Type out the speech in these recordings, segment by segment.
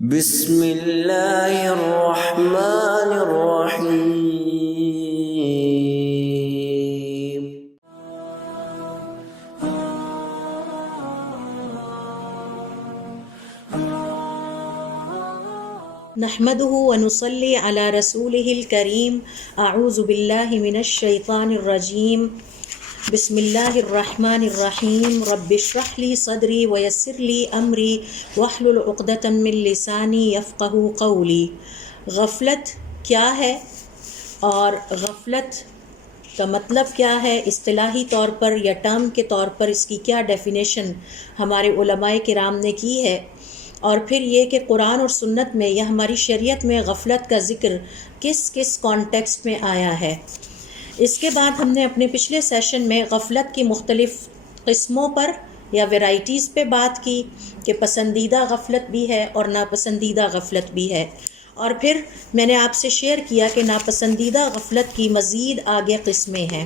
بسم اللہ الرحمن الرحیم۔ نحمده ونصلي على رسوله الكريم۔ اعوذ باللہ من الشیطان الرجیم۔ بسم اللہ الرحمن الرحیم۔ رب اشرح لي صدری ویسر لي امری واحلل عقدۃ من لسانی یفقہوا قولی۔ غفلت کیا ہے اور غفلت کا مطلب کیا ہے، اصطلاحی طور پر یا ٹرم کے طور پر اس کی کیا ڈیفینیشن ہمارے علماء کرام نے کی ہے، اور پھر یہ کہ قرآن اور سنت میں یا ہماری شریعت میں غفلت کا ذکر کس کس کانٹیکسٹ میں آیا ہے۔ اس کے بعد ہم نے اپنے پچھلے سیشن میں غفلت کی مختلف قسموں پر یا ویرائٹیز پہ بات کی کہ پسندیدہ غفلت بھی ہے اور ناپسندیدہ غفلت بھی ہے، اور پھر میں نے آپ سے شیئر کیا کہ ناپسندیدہ غفلت کی مزید آگے قسمیں ہیں،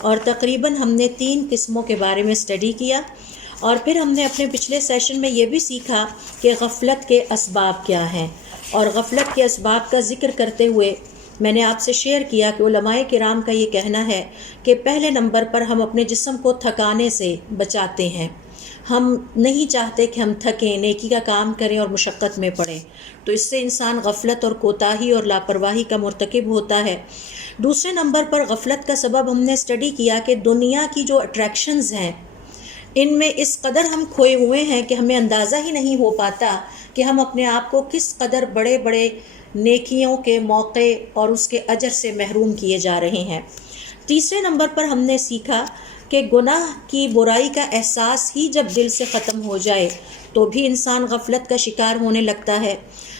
اور تقریباً ہم نے 3 قسموں کے بارے میں اسٹڈی کیا، اور پھر ہم نے اپنے پچھلے سیشن میں یہ بھی سیکھا کہ غفلت کے اسباب کیا ہیں، اور غفلت کے اسباب کا ذکر کرتے ہوئے میں نے آپ سے شیئر کیا کہ علماء کرام کا یہ کہنا ہے کہ پہلے نمبر پر ہم اپنے جسم کو تھکانے سے بچاتے ہیں۔ ہم نہیں چاہتے کہ ہم تھکیں، نیکی کا کام کریں اور مشقت میں پڑیں، تو اس سے انسان غفلت اور کوتاہی اور لاپرواہی کا مرتکب ہوتا ہے۔ دوسرے نمبر پر غفلت کا سبب ہم نے اسٹڈی کیا کہ دنیا کی جو اٹریکشنز ہیں ان میں اس قدر ہم کھوئے ہوئے ہیں کہ ہمیں اندازہ ہی نہیں ہو پاتا کہ ہم اپنے آپ کو کس قدر بڑے بڑے نیکیوں کے موقع اور اس کے اجر سے محروم کیے جا رہے ہیں۔ تیسرے نمبر پر ہم نے سیکھا کہ گناہ کی برائی کا احساس ہی جب دل سے ختم ہو جائے تو بھی انسان غفلت کا شکار ہونے لگتا ہے۔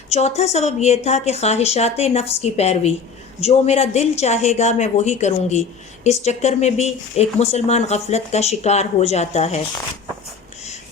چوتھا سبب یہ تھا کہ خواہشات نفس کی پیروی، جو میرا دل چاہے گا میں وہی کروں گی، اس چکر میں بھی ایک مسلمان غفلت کا شکار ہو جاتا ہے۔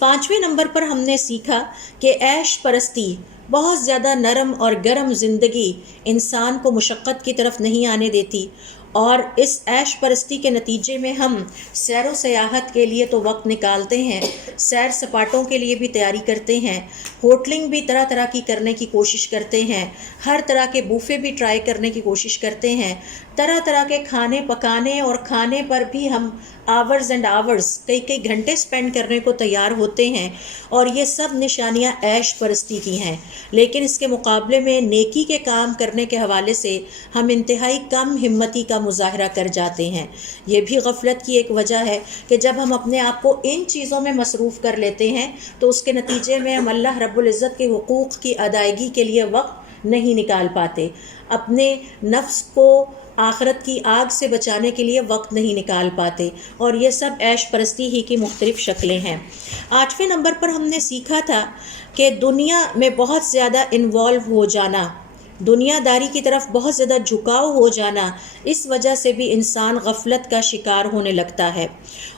5ویں نمبر پر ہم نے سیکھا کہ عیش پرستی، بہت زیادہ نرم اور گرم زندگی انسان کو مشقت کی طرف نہیں آنے دیتی، اور اس عیش پرستی کے نتیجے میں ہم سیر و سیاحت کے لیے تو وقت نکالتے ہیں، سیر سپاٹوں کے لیے بھی تیاری کرتے ہیں، ہوٹلنگ بھی طرح طرح کی کرنے کی کوشش کرتے ہیں، ہر طرح کے بوفے بھی ٹرائی کرنے کی کوشش کرتے ہیں، طرح طرح کے کھانے پکانے اور کھانے پر بھی ہم آورز اینڈ آورز، کئی گھنٹے سپینڈ کرنے کو تیار ہوتے ہیں، اور یہ سب نشانیاں عیش پرستی کی ہیں۔ لیکن اس کے مقابلے میں نیکی کے کام کرنے کے حوالے سے ہم انتہائی کم ہمتی کا مظاہرہ کر جاتے ہیں۔ یہ بھی غفلت کی ایک وجہ ہے کہ جب ہم اپنے آپ کو ان چیزوں میں مصروف کر لیتے ہیں تو اس کے نتیجے میں ہم اللہ رب العزت کے حقوق کی ادائیگی کے لیے وقت نہیں نکال پاتے، اپنے نفس کو آخرت کی آگ سے بچانے کے لیے وقت نہیں نکال پاتے، اور یہ سب عیش پرستی ہی کی مختلف شکلیں ہیں۔ 8ویں نمبر پر ہم نے سیکھا تھا کہ دنیا میں بہت زیادہ انوالو ہو جانا، دنیا داری کی طرف بہت زیادہ جھکاؤ ہو جانا، اس وجہ سے بھی انسان غفلت کا شکار ہونے لگتا ہے۔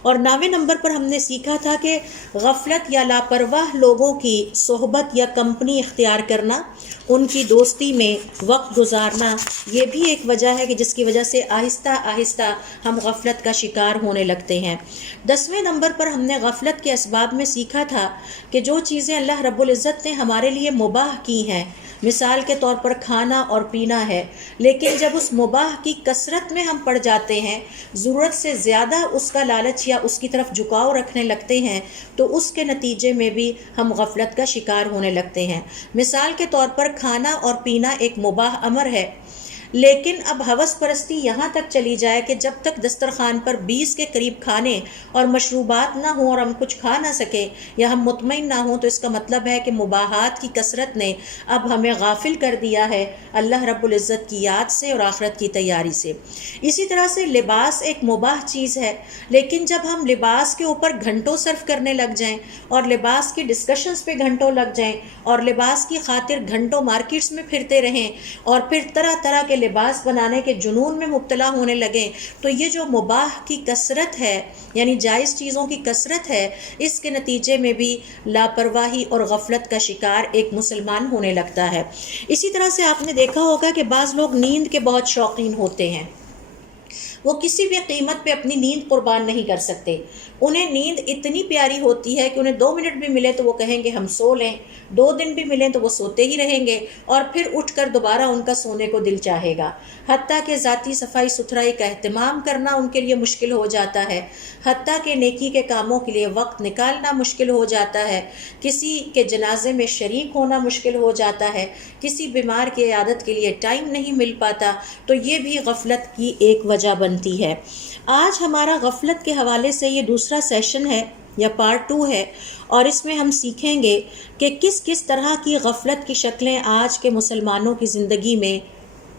اور 9ویں نمبر پر ہم نے سیکھا تھا کہ غفلت یا لاپرواہ لوگوں کی صحبت یا کمپنی اختیار کرنا، ان کی دوستی میں وقت گزارنا، یہ بھی ایک وجہ ہے کہ جس کی وجہ سے آہستہ آہستہ ہم غفلت کا شکار ہونے لگتے ہیں۔ 10ویں نمبر پر ہم نے غفلت کے اسباب میں سیکھا تھا کہ جو چیزیں اللہ رب العزت نے ہمارے لیے مباح کی ہیں، مثال کے طور پر کھانا اور پینا ہے، لیکن جب اس مباح کی کثرت میں ہم پڑ جاتے ہیں، ضرورت سے زیادہ اس کا لالچ یا اس کی طرف جھکاؤ رکھنے لگتے ہیں، تو اس کے نتیجے میں بھی ہم غفلت کا شکار ہونے لگتے ہیں۔ مثال کے طور پر کھانا اور پینا ایک مباح امر ہے، لیکن اب ہوس پرستی یہاں تک چلی جائے کہ جب تک دسترخوان پر 20 کے قریب کھانے اور مشروبات نہ ہوں اور ہم کچھ کھا نہ سکیں یا ہم مطمئن نہ ہوں، تو اس کا مطلب ہے کہ مباحات کی کثرت نے اب ہمیں غافل کر دیا ہے اللہ رب العزت کی یاد سے اور آخرت کی تیاری سے۔ اسی طرح سے لباس ایک مباح چیز ہے، لیکن جب ہم لباس کے اوپر گھنٹوں صرف کرنے لگ جائیں اور لباس کی ڈسکشنز پہ گھنٹوں لگ جائیں اور لباس کی خاطر گھنٹوں مارکیٹس میں پھرتے رہیں اور پھر طرح طرح کے لباس بنانے کے جنون میں مبتلا ہونے لگیں، تو یہ جو مباح کی کثرت ہے، یعنی جائز چیزوں کی کثرت ہے، اس کے نتیجے میں بھی لاپرواہی اور غفلت کا شکار ایک مسلمان ہونے لگتا ہے۔ اسی طرح سے آپ نے دیکھا ہوگا کہ بعض لوگ نیند کے بہت شوقین ہوتے ہیں، وہ کسی بھی قیمت پہ اپنی نیند قربان نہیں کر سکتے. انہیں نیند اتنی پیاری ہوتی ہے کہ انہیں 2 منٹ بھی ملے تو وہ کہیں گے ہم سو لیں، 2 دن بھی ملیں تو وہ سوتے ہی رہیں گے، اور پھر اٹھ کر دوبارہ ان کا سونے کو دل چاہے گا. حتیٰ کہ ذاتی صفائی ستھرائی کا اہتمام کرنا ان کے لیے مشکل ہو جاتا ہے، حتیٰ کہ نیکی کے کاموں کے لیے وقت نکالنا مشکل ہو جاتا ہے، کسی کے جنازے میں شریک ہونا مشکل ہو جاتا ہے، کسی بیمار کی عیادت کے لیے ٹائم نہیں مل پاتا. تو یہ بھی غفلت کی ایک وجہ بنتی ہے. آج ہمارا غفلت کے حوالے سے یہ دوسرا سیشن ہے یا پارٹ 2 ہے، اور اس میں ہم سیکھیں گے کہ کس کس طرح کی غفلت کی شکلیں آج کے مسلمانوں کی زندگی میں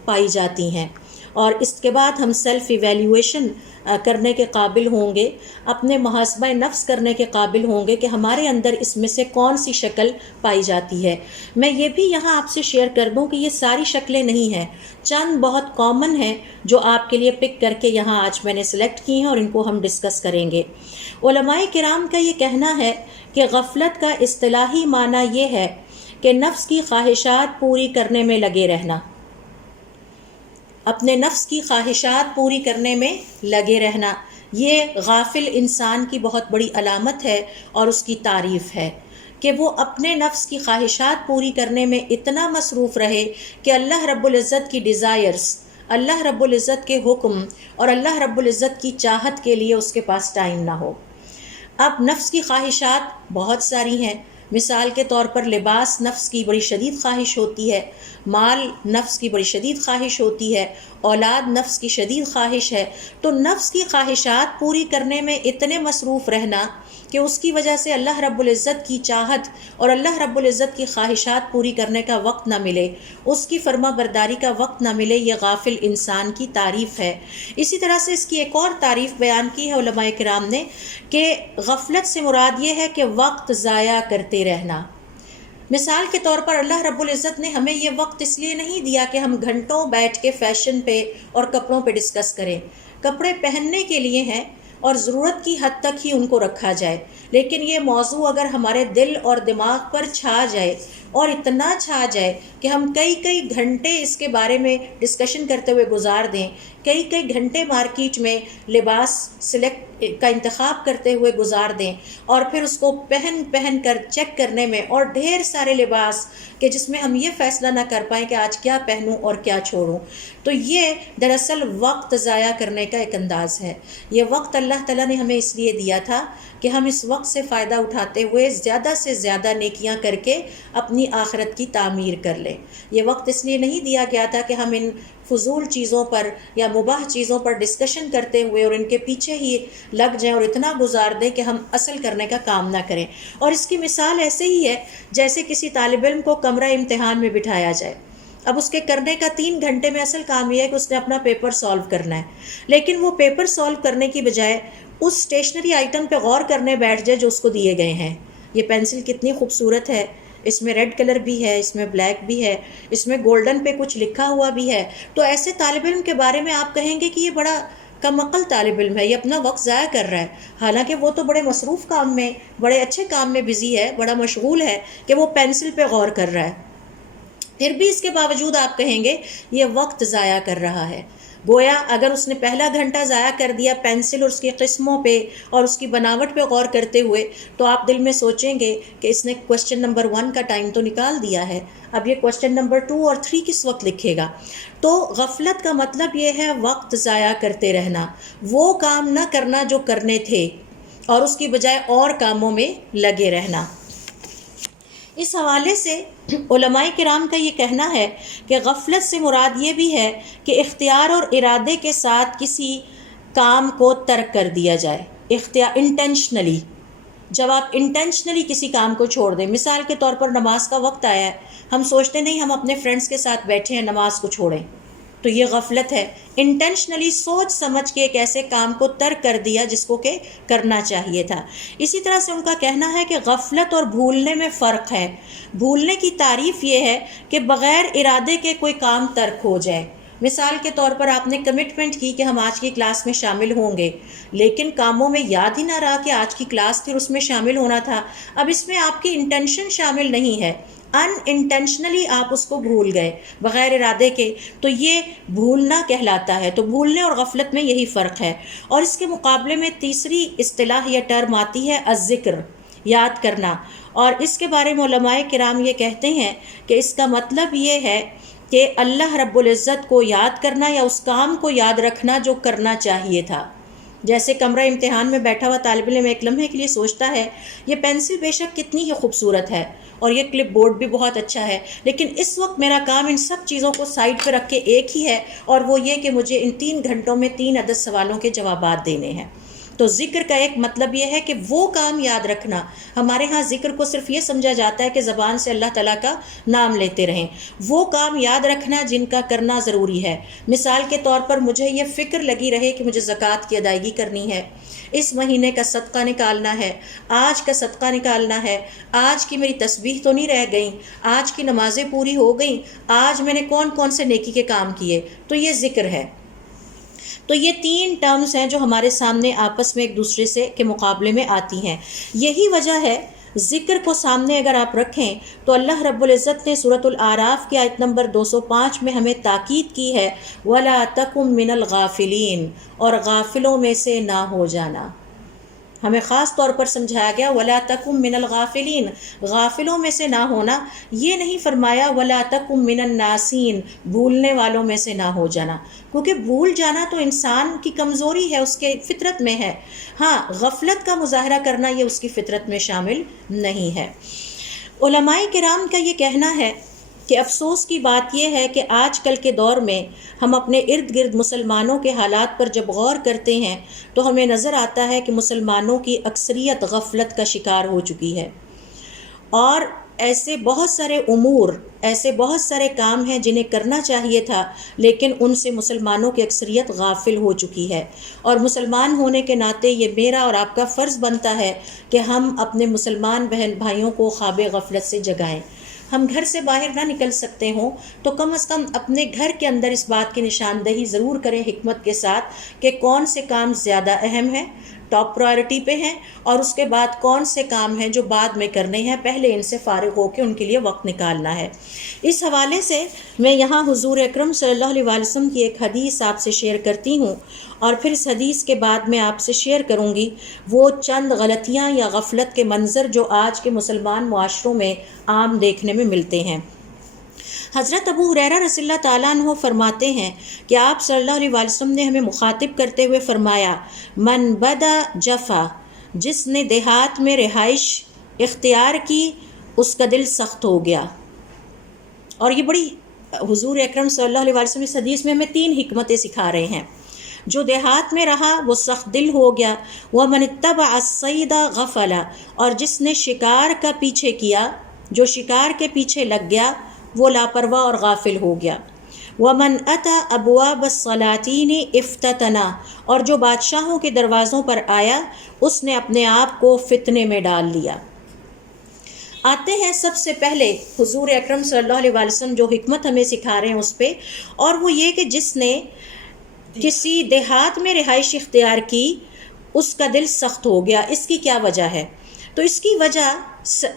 پائی جاتی ہیں، اور اس کے بعد ہم سیلف ایویلیویشن کرنے کے قابل ہوں گے، اپنے محاسبہ نفس کرنے کے قابل ہوں گے کہ ہمارے اندر اس میں سے کون سی شکل پائی جاتی ہے. میں یہ بھی یہاں آپ سے شیئر کر دوں کہ یہ ساری شکلیں نہیں ہیں، چند بہت کامن ہیں جو آپ کے لیے پک کر کے یہاں آج میں نے سلیکٹ کی ہیں اور ان کو ہم ڈسکس کریں گے. علماء کرام کا یہ کہنا ہے کہ غفلت کا اصطلاحی معنی یہ ہے کہ نفس کی خواہشات پوری کرنے میں لگے رہنا، اپنے نفس کی خواہشات پوری کرنے میں لگے رہنا. یہ غافل انسان کی بہت بڑی علامت ہے اور اس کی تعریف ہے کہ وہ اپنے نفس کی خواہشات پوری کرنے میں اتنا مصروف رہے کہ اللہ رب العزت کی ڈیزائرز، اللہ رب العزت کے حکم اور اللہ رب العزت کی چاہت کے لیے اس کے پاس ٹائم نہ ہو. اب نفس کی خواہشات بہت ساری ہیں. مثال کے طور پر لباس نفس کی بڑی شدید خواہش ہوتی ہے، مال نفس کی بڑی شدید خواہش ہوتی ہے، اولاد نفس کی شدید خواہش ہے. تو نفس کی خواہشات پوری کرنے میں اتنے مصروف رہنا کہ اس کی وجہ سے اللہ رب العزت کی چاہت اور اللہ رب العزت کی خواہشات پوری کرنے کا وقت نہ ملے، اس کی فرما برداری کا وقت نہ ملے، یہ غافل انسان کی تعریف ہے. اسی طرح سے اس کی ایک اور تعریف بیان کی ہے علماء کرام نے کہ غفلت سے مراد یہ ہے کہ وقت ضائع کرتے رہنا. مثال کے طور پر اللہ رب العزت نے ہمیں یہ وقت اس لیے نہیں دیا کہ ہم گھنٹوں بیٹھ کے فیشن پہ اور کپڑوں پہ ڈسکس کریں. کپڑے پہننے کے لیے ہیں اور ضرورت کی حد تک ہی ان کو رکھا جائے، لیکن یہ موضوع اگر ہمارے دل اور دماغ پر چھا جائے اور اتنا چھا جائے کہ ہم کئی گھنٹے اس کے بارے میں ڈسکشن کرتے ہوئے گزار دیں، کئی گھنٹے مارکیٹ میں لباس سلیکٹ کا انتخاب کرتے ہوئے گزار دیں، اور پھر اس کو پہن کر چیک کرنے میں، اور ڈھیر سارے لباس کہ جس میں ہم یہ فیصلہ نہ کر پائیں کہ آج کیا پہنوں اور کیا چھوڑوں. تو یہ دراصل وقت ضائع کرنے کا ایک انداز ہے. یہ وقت اللہ تعالیٰ نے ہمیں اس لیے دیا تھا کہ ہم اس وقت سے فائدہ اٹھاتے ہوئے زیادہ سے زیادہ نیکیاں کر کے اپنی آخرت کی تعمیر کر لیں. یہ وقت اس لیے نہیں دیا گیا تھا کہ ہم ان فضول چیزوں پر یا مباح چیزوں پر ڈسکشن کرتے ہوئے اور ان کے پیچھے ہی لگ جائیں اور اتنا گزار دیں کہ ہم اصل کرنے کا کام نہ کریں. اور اس کی مثال ایسے ہی ہے جیسے کسی طالب علم کو کمرہ امتحان میں بٹھایا جائے. اب اس کے کرنے کا 3 گھنٹے میں اصل کام یہ ہے کہ اس نے اپنا پیپر سالو کرنا ہے، لیکن وہ پیپر سالو کرنے کی بجائے اس اسٹیشنری آئٹم پہ غور کرنے بیٹھ جائے جو اس کو دیے گئے ہیں. یہ پینسل کتنی خوبصورت ہے، اس میں ریڈ کلر بھی ہے، اس میں بلیک بھی ہے، اس میں گولڈن پہ کچھ لکھا ہوا بھی ہے. تو ایسے طالب علم کے بارے میں آپ کہیں گے کہ یہ بڑا کم عقل طالب علم ہے، یہ اپنا وقت ضائع کر رہا ہے. حالانکہ وہ تو بڑے مصروف کام میں، بڑے اچھے کام میں بزی ہے، بڑا مشغول ہے کہ وہ پینسل پہ غور کر رہا ہے. پھر بھی اس کے باوجود آپ کہیں گے یہ وقت ضائع کر رہا ہے. گویا اگر اس نے پہلا گھنٹہ ضائع کر دیا پینسل اور اس کی قسموں پہ اور اس کی بناوٹ پہ غور کرتے ہوئے، تو آپ دل میں سوچیں گے کہ اس نے کوسچن نمبر 1 کا ٹائم تو نکال دیا ہے، اب یہ کوسچن نمبر 2 اور 3 کس وقت لکھے گا. تو غفلت کا مطلب یہ ہے وقت ضائع کرتے رہنا، وہ کام نہ کرنا جو کرنے تھے اور اس کی بجائے اور کاموں میں لگے رہنا. اس حوالے سے علماء کرام کا یہ کہنا ہے کہ غفلت سے مراد یہ بھی ہے کہ اختیار اور ارادے کے ساتھ کسی کام کو ترک کر دیا جائے. انٹینشنلی، جب آپ انٹینشنلی کسی کام کو چھوڑ دیں. مثال کے طور پر نماز کا وقت آیا ہے، ہم سوچتے نہیں ہم اپنے فرینڈس کے ساتھ بیٹھے ہیں نماز کو چھوڑیں، تو یہ غفلت ہے. انٹینشنلی سوچ سمجھ کے ایک ایسے کام کو ترک کر دیا جس کو کہ کرنا چاہیے تھا. اسی طرح سے ان کا کہنا ہے کہ غفلت اور بھولنے میں فرق ہے. بھولنے کی تعریف یہ ہے کہ بغیر ارادے کے کوئی کام ترک ہو جائے. مثال کے طور پر آپ نے کمٹمنٹ کی کہ ہم آج کی کلاس میں شامل ہوں گے، لیکن کاموں میں یاد ہی نہ رہا کہ آج کی کلاس تھی اور اس میں شامل ہونا تھا. اب اس میں آپ کی انٹینشن شامل نہیں ہے، ان انٹینشنلی آپ اس کو بھول گئے بغیر ارادے کے، تو یہ بھولنا کہلاتا ہے۔ تو بھولنے اور غفلت میں یہی فرق ہے۔ اور اس کے مقابلے میں تیسری اصطلاح یا ٹرم آتی ہے الذکر، یاد کرنا، اور اس کے بارے میں علماء کرام یہ کہتے ہیں کہ اس کا مطلب یہ ہے کہ اللہ رب العزت کو یاد کرنا یا اس کام کو یاد رکھنا جو کرنا چاہیے تھا۔ جیسے کمرہ امتحان میں بیٹھا ہوا طالب علم ایک لمحے کے لیے سوچتا ہے یہ پینسل بے شک کتنی ہی خوبصورت ہے اور یہ کلپ بورڈ بھی بہت اچھا ہے، لیکن اس وقت میرا کام ان سب چیزوں کو سائڈ پہ رکھ کے ایک ہی ہے، اور وہ یہ کہ مجھے ان 3 گھنٹوں میں 3 عدد سوالوں کے جوابات دینے ہیں۔ تو ذکر کا ایک مطلب یہ ہے کہ وہ کام یاد رکھنا۔ ہمارے ہاں ذکر کو صرف یہ سمجھا جاتا ہے کہ زبان سے اللہ تعالیٰ کا نام لیتے رہیں، وہ کام یاد رکھنا جن کا کرنا ضروری ہے۔ مثال کے طور پر مجھے یہ فکر لگی رہے کہ مجھے زکوٰۃ کی ادائیگی کرنی ہے، اس مہینے کا صدقہ نکالنا ہے، آج کا صدقہ نکالنا ہے، آج کی میری تسبیح تو نہیں رہ گئیں، آج کی نمازیں پوری ہو گئیں، آج میں نے کون کون سے نیکی کے کام کیے، تو یہ ذکر ہے۔ تو یہ 3 ٹرمز ہیں جو ہمارے سامنے آپس میں ایک دوسرے سے کے مقابلے میں آتی ہیں۔ یہی وجہ ہے ذکر کو سامنے اگر آپ رکھیں تو اللہ رب العزت نے سورۃ الاعراف کی آیت نمبر 205 میں ہمیں تاکید کی ہے وَلَا تَكُن مِّنَ الْغَافِلِينَ، اور غافلوں میں سے نہ ہو جانا۔ ہمیں خاص طور پر سمجھایا گیا وَلَا تَكُن مِّنَ الْغَافِلِينَ، غافلوں میں سے نہ ہونا، یہ نہیں فرمایا وَلَا تَكُن مِّنَ النَّاسِينَ، بھولنے والوں میں سے نہ ہو جانا، کیونکہ بھول جانا تو انسان کی کمزوری ہے، اس کے فطرت میں ہے۔ ہاں، غفلت کا مظاہرہ کرنا یہ اس کی فطرت میں شامل نہیں ہے۔ علماء کرام کا یہ کہنا ہے کہ افسوس کی بات یہ ہے کہ آج کل کے دور میں ہم اپنے ارد گرد مسلمانوں کے حالات پر جب غور کرتے ہیں تو ہمیں نظر آتا ہے کہ مسلمانوں کی اکثریت غفلت کا شکار ہو چکی ہے، اور ایسے بہت سارے امور، ایسے بہت سارے کام ہیں جنہیں کرنا چاہیے تھا لیکن ان سے مسلمانوں کی اکثریت غافل ہو چکی ہے۔ اور مسلمان ہونے کے ناطے یہ میرا اور آپ کا فرض بنتا ہے کہ ہم اپنے مسلمان بہن بھائیوں کو خواب غفلت سے جگائیں۔ ہم گھر سے باہر نہ نکل سکتے ہوں تو کم از کم اپنے گھر کے اندر اس بات کی نشاندہی ضرور کریں حکمت کے ساتھ کہ کون سے کام زیادہ اہم ہیں، ٹاپ پرائرٹی پہ ہیں، اور اس کے بعد کون سے کام ہیں جو بعد میں کرنے ہیں، پہلے ان سے فارغ ہو کے ان کے لیے وقت نکالنا ہے۔ اس حوالے سے میں یہاں حضور اکرم صلی اللہ علیہ وسلم کی ایک حدیث آپ سے شیئر کرتی ہوں، اور پھر اس حدیث کے بعد میں آپ سے شیئر کروں گی وہ چند غلطیاں یا غفلت کے منظر جو آج کے مسلمان معاشروں میں عام دیکھنے میں ملتے ہیں۔ حضرت ابو ہریرہ رضی اللہ تعالیٰ عنہ فرماتے ہیں کہ آپ صلی اللہ علیہ وسلم نے ہمیں مخاطب کرتے ہوئے فرمایا من بدا جفا، جس نے دیہات میں رہائش اختیار کی اس کا دل سخت ہو گیا۔ اور یہ بڑی حضور اکرم صلی اللہ علیہ وسلم اس حدیث میں ہمیں 3 حکمتیں سکھا رہے ہیں۔ جو دیہات میں رہا وہ سخت دل ہو گیا، وَمَنِ اتَّبَعَ الصَّيْدَ غَفَلَ، اور جس نے شکار کا پیچھے کیا، جو شکار کے پیچھے لگ گیا وہ لاپرواہ اور غافل ہو گیا، وَمَنْ أَتَى أَبْوَابَ السَّلَاطِينِ افتتنا، اور جو بادشاہوں کے دروازوں پر آیا اس نے اپنے آپ کو فتنے میں ڈال لیا۔ آتے ہیں سب سے پہلے حضور اکرم صلی اللہ علیہ وسلم جو حکمت ہمیں سکھا رہے ہیں اس پہ، اور وہ یہ کہ جس نے کسی دیہات میں رہائش اختیار کی اس کا دل سخت ہو گیا۔ اس کی کیا وجہ ہے؟ تو اس کی وجہ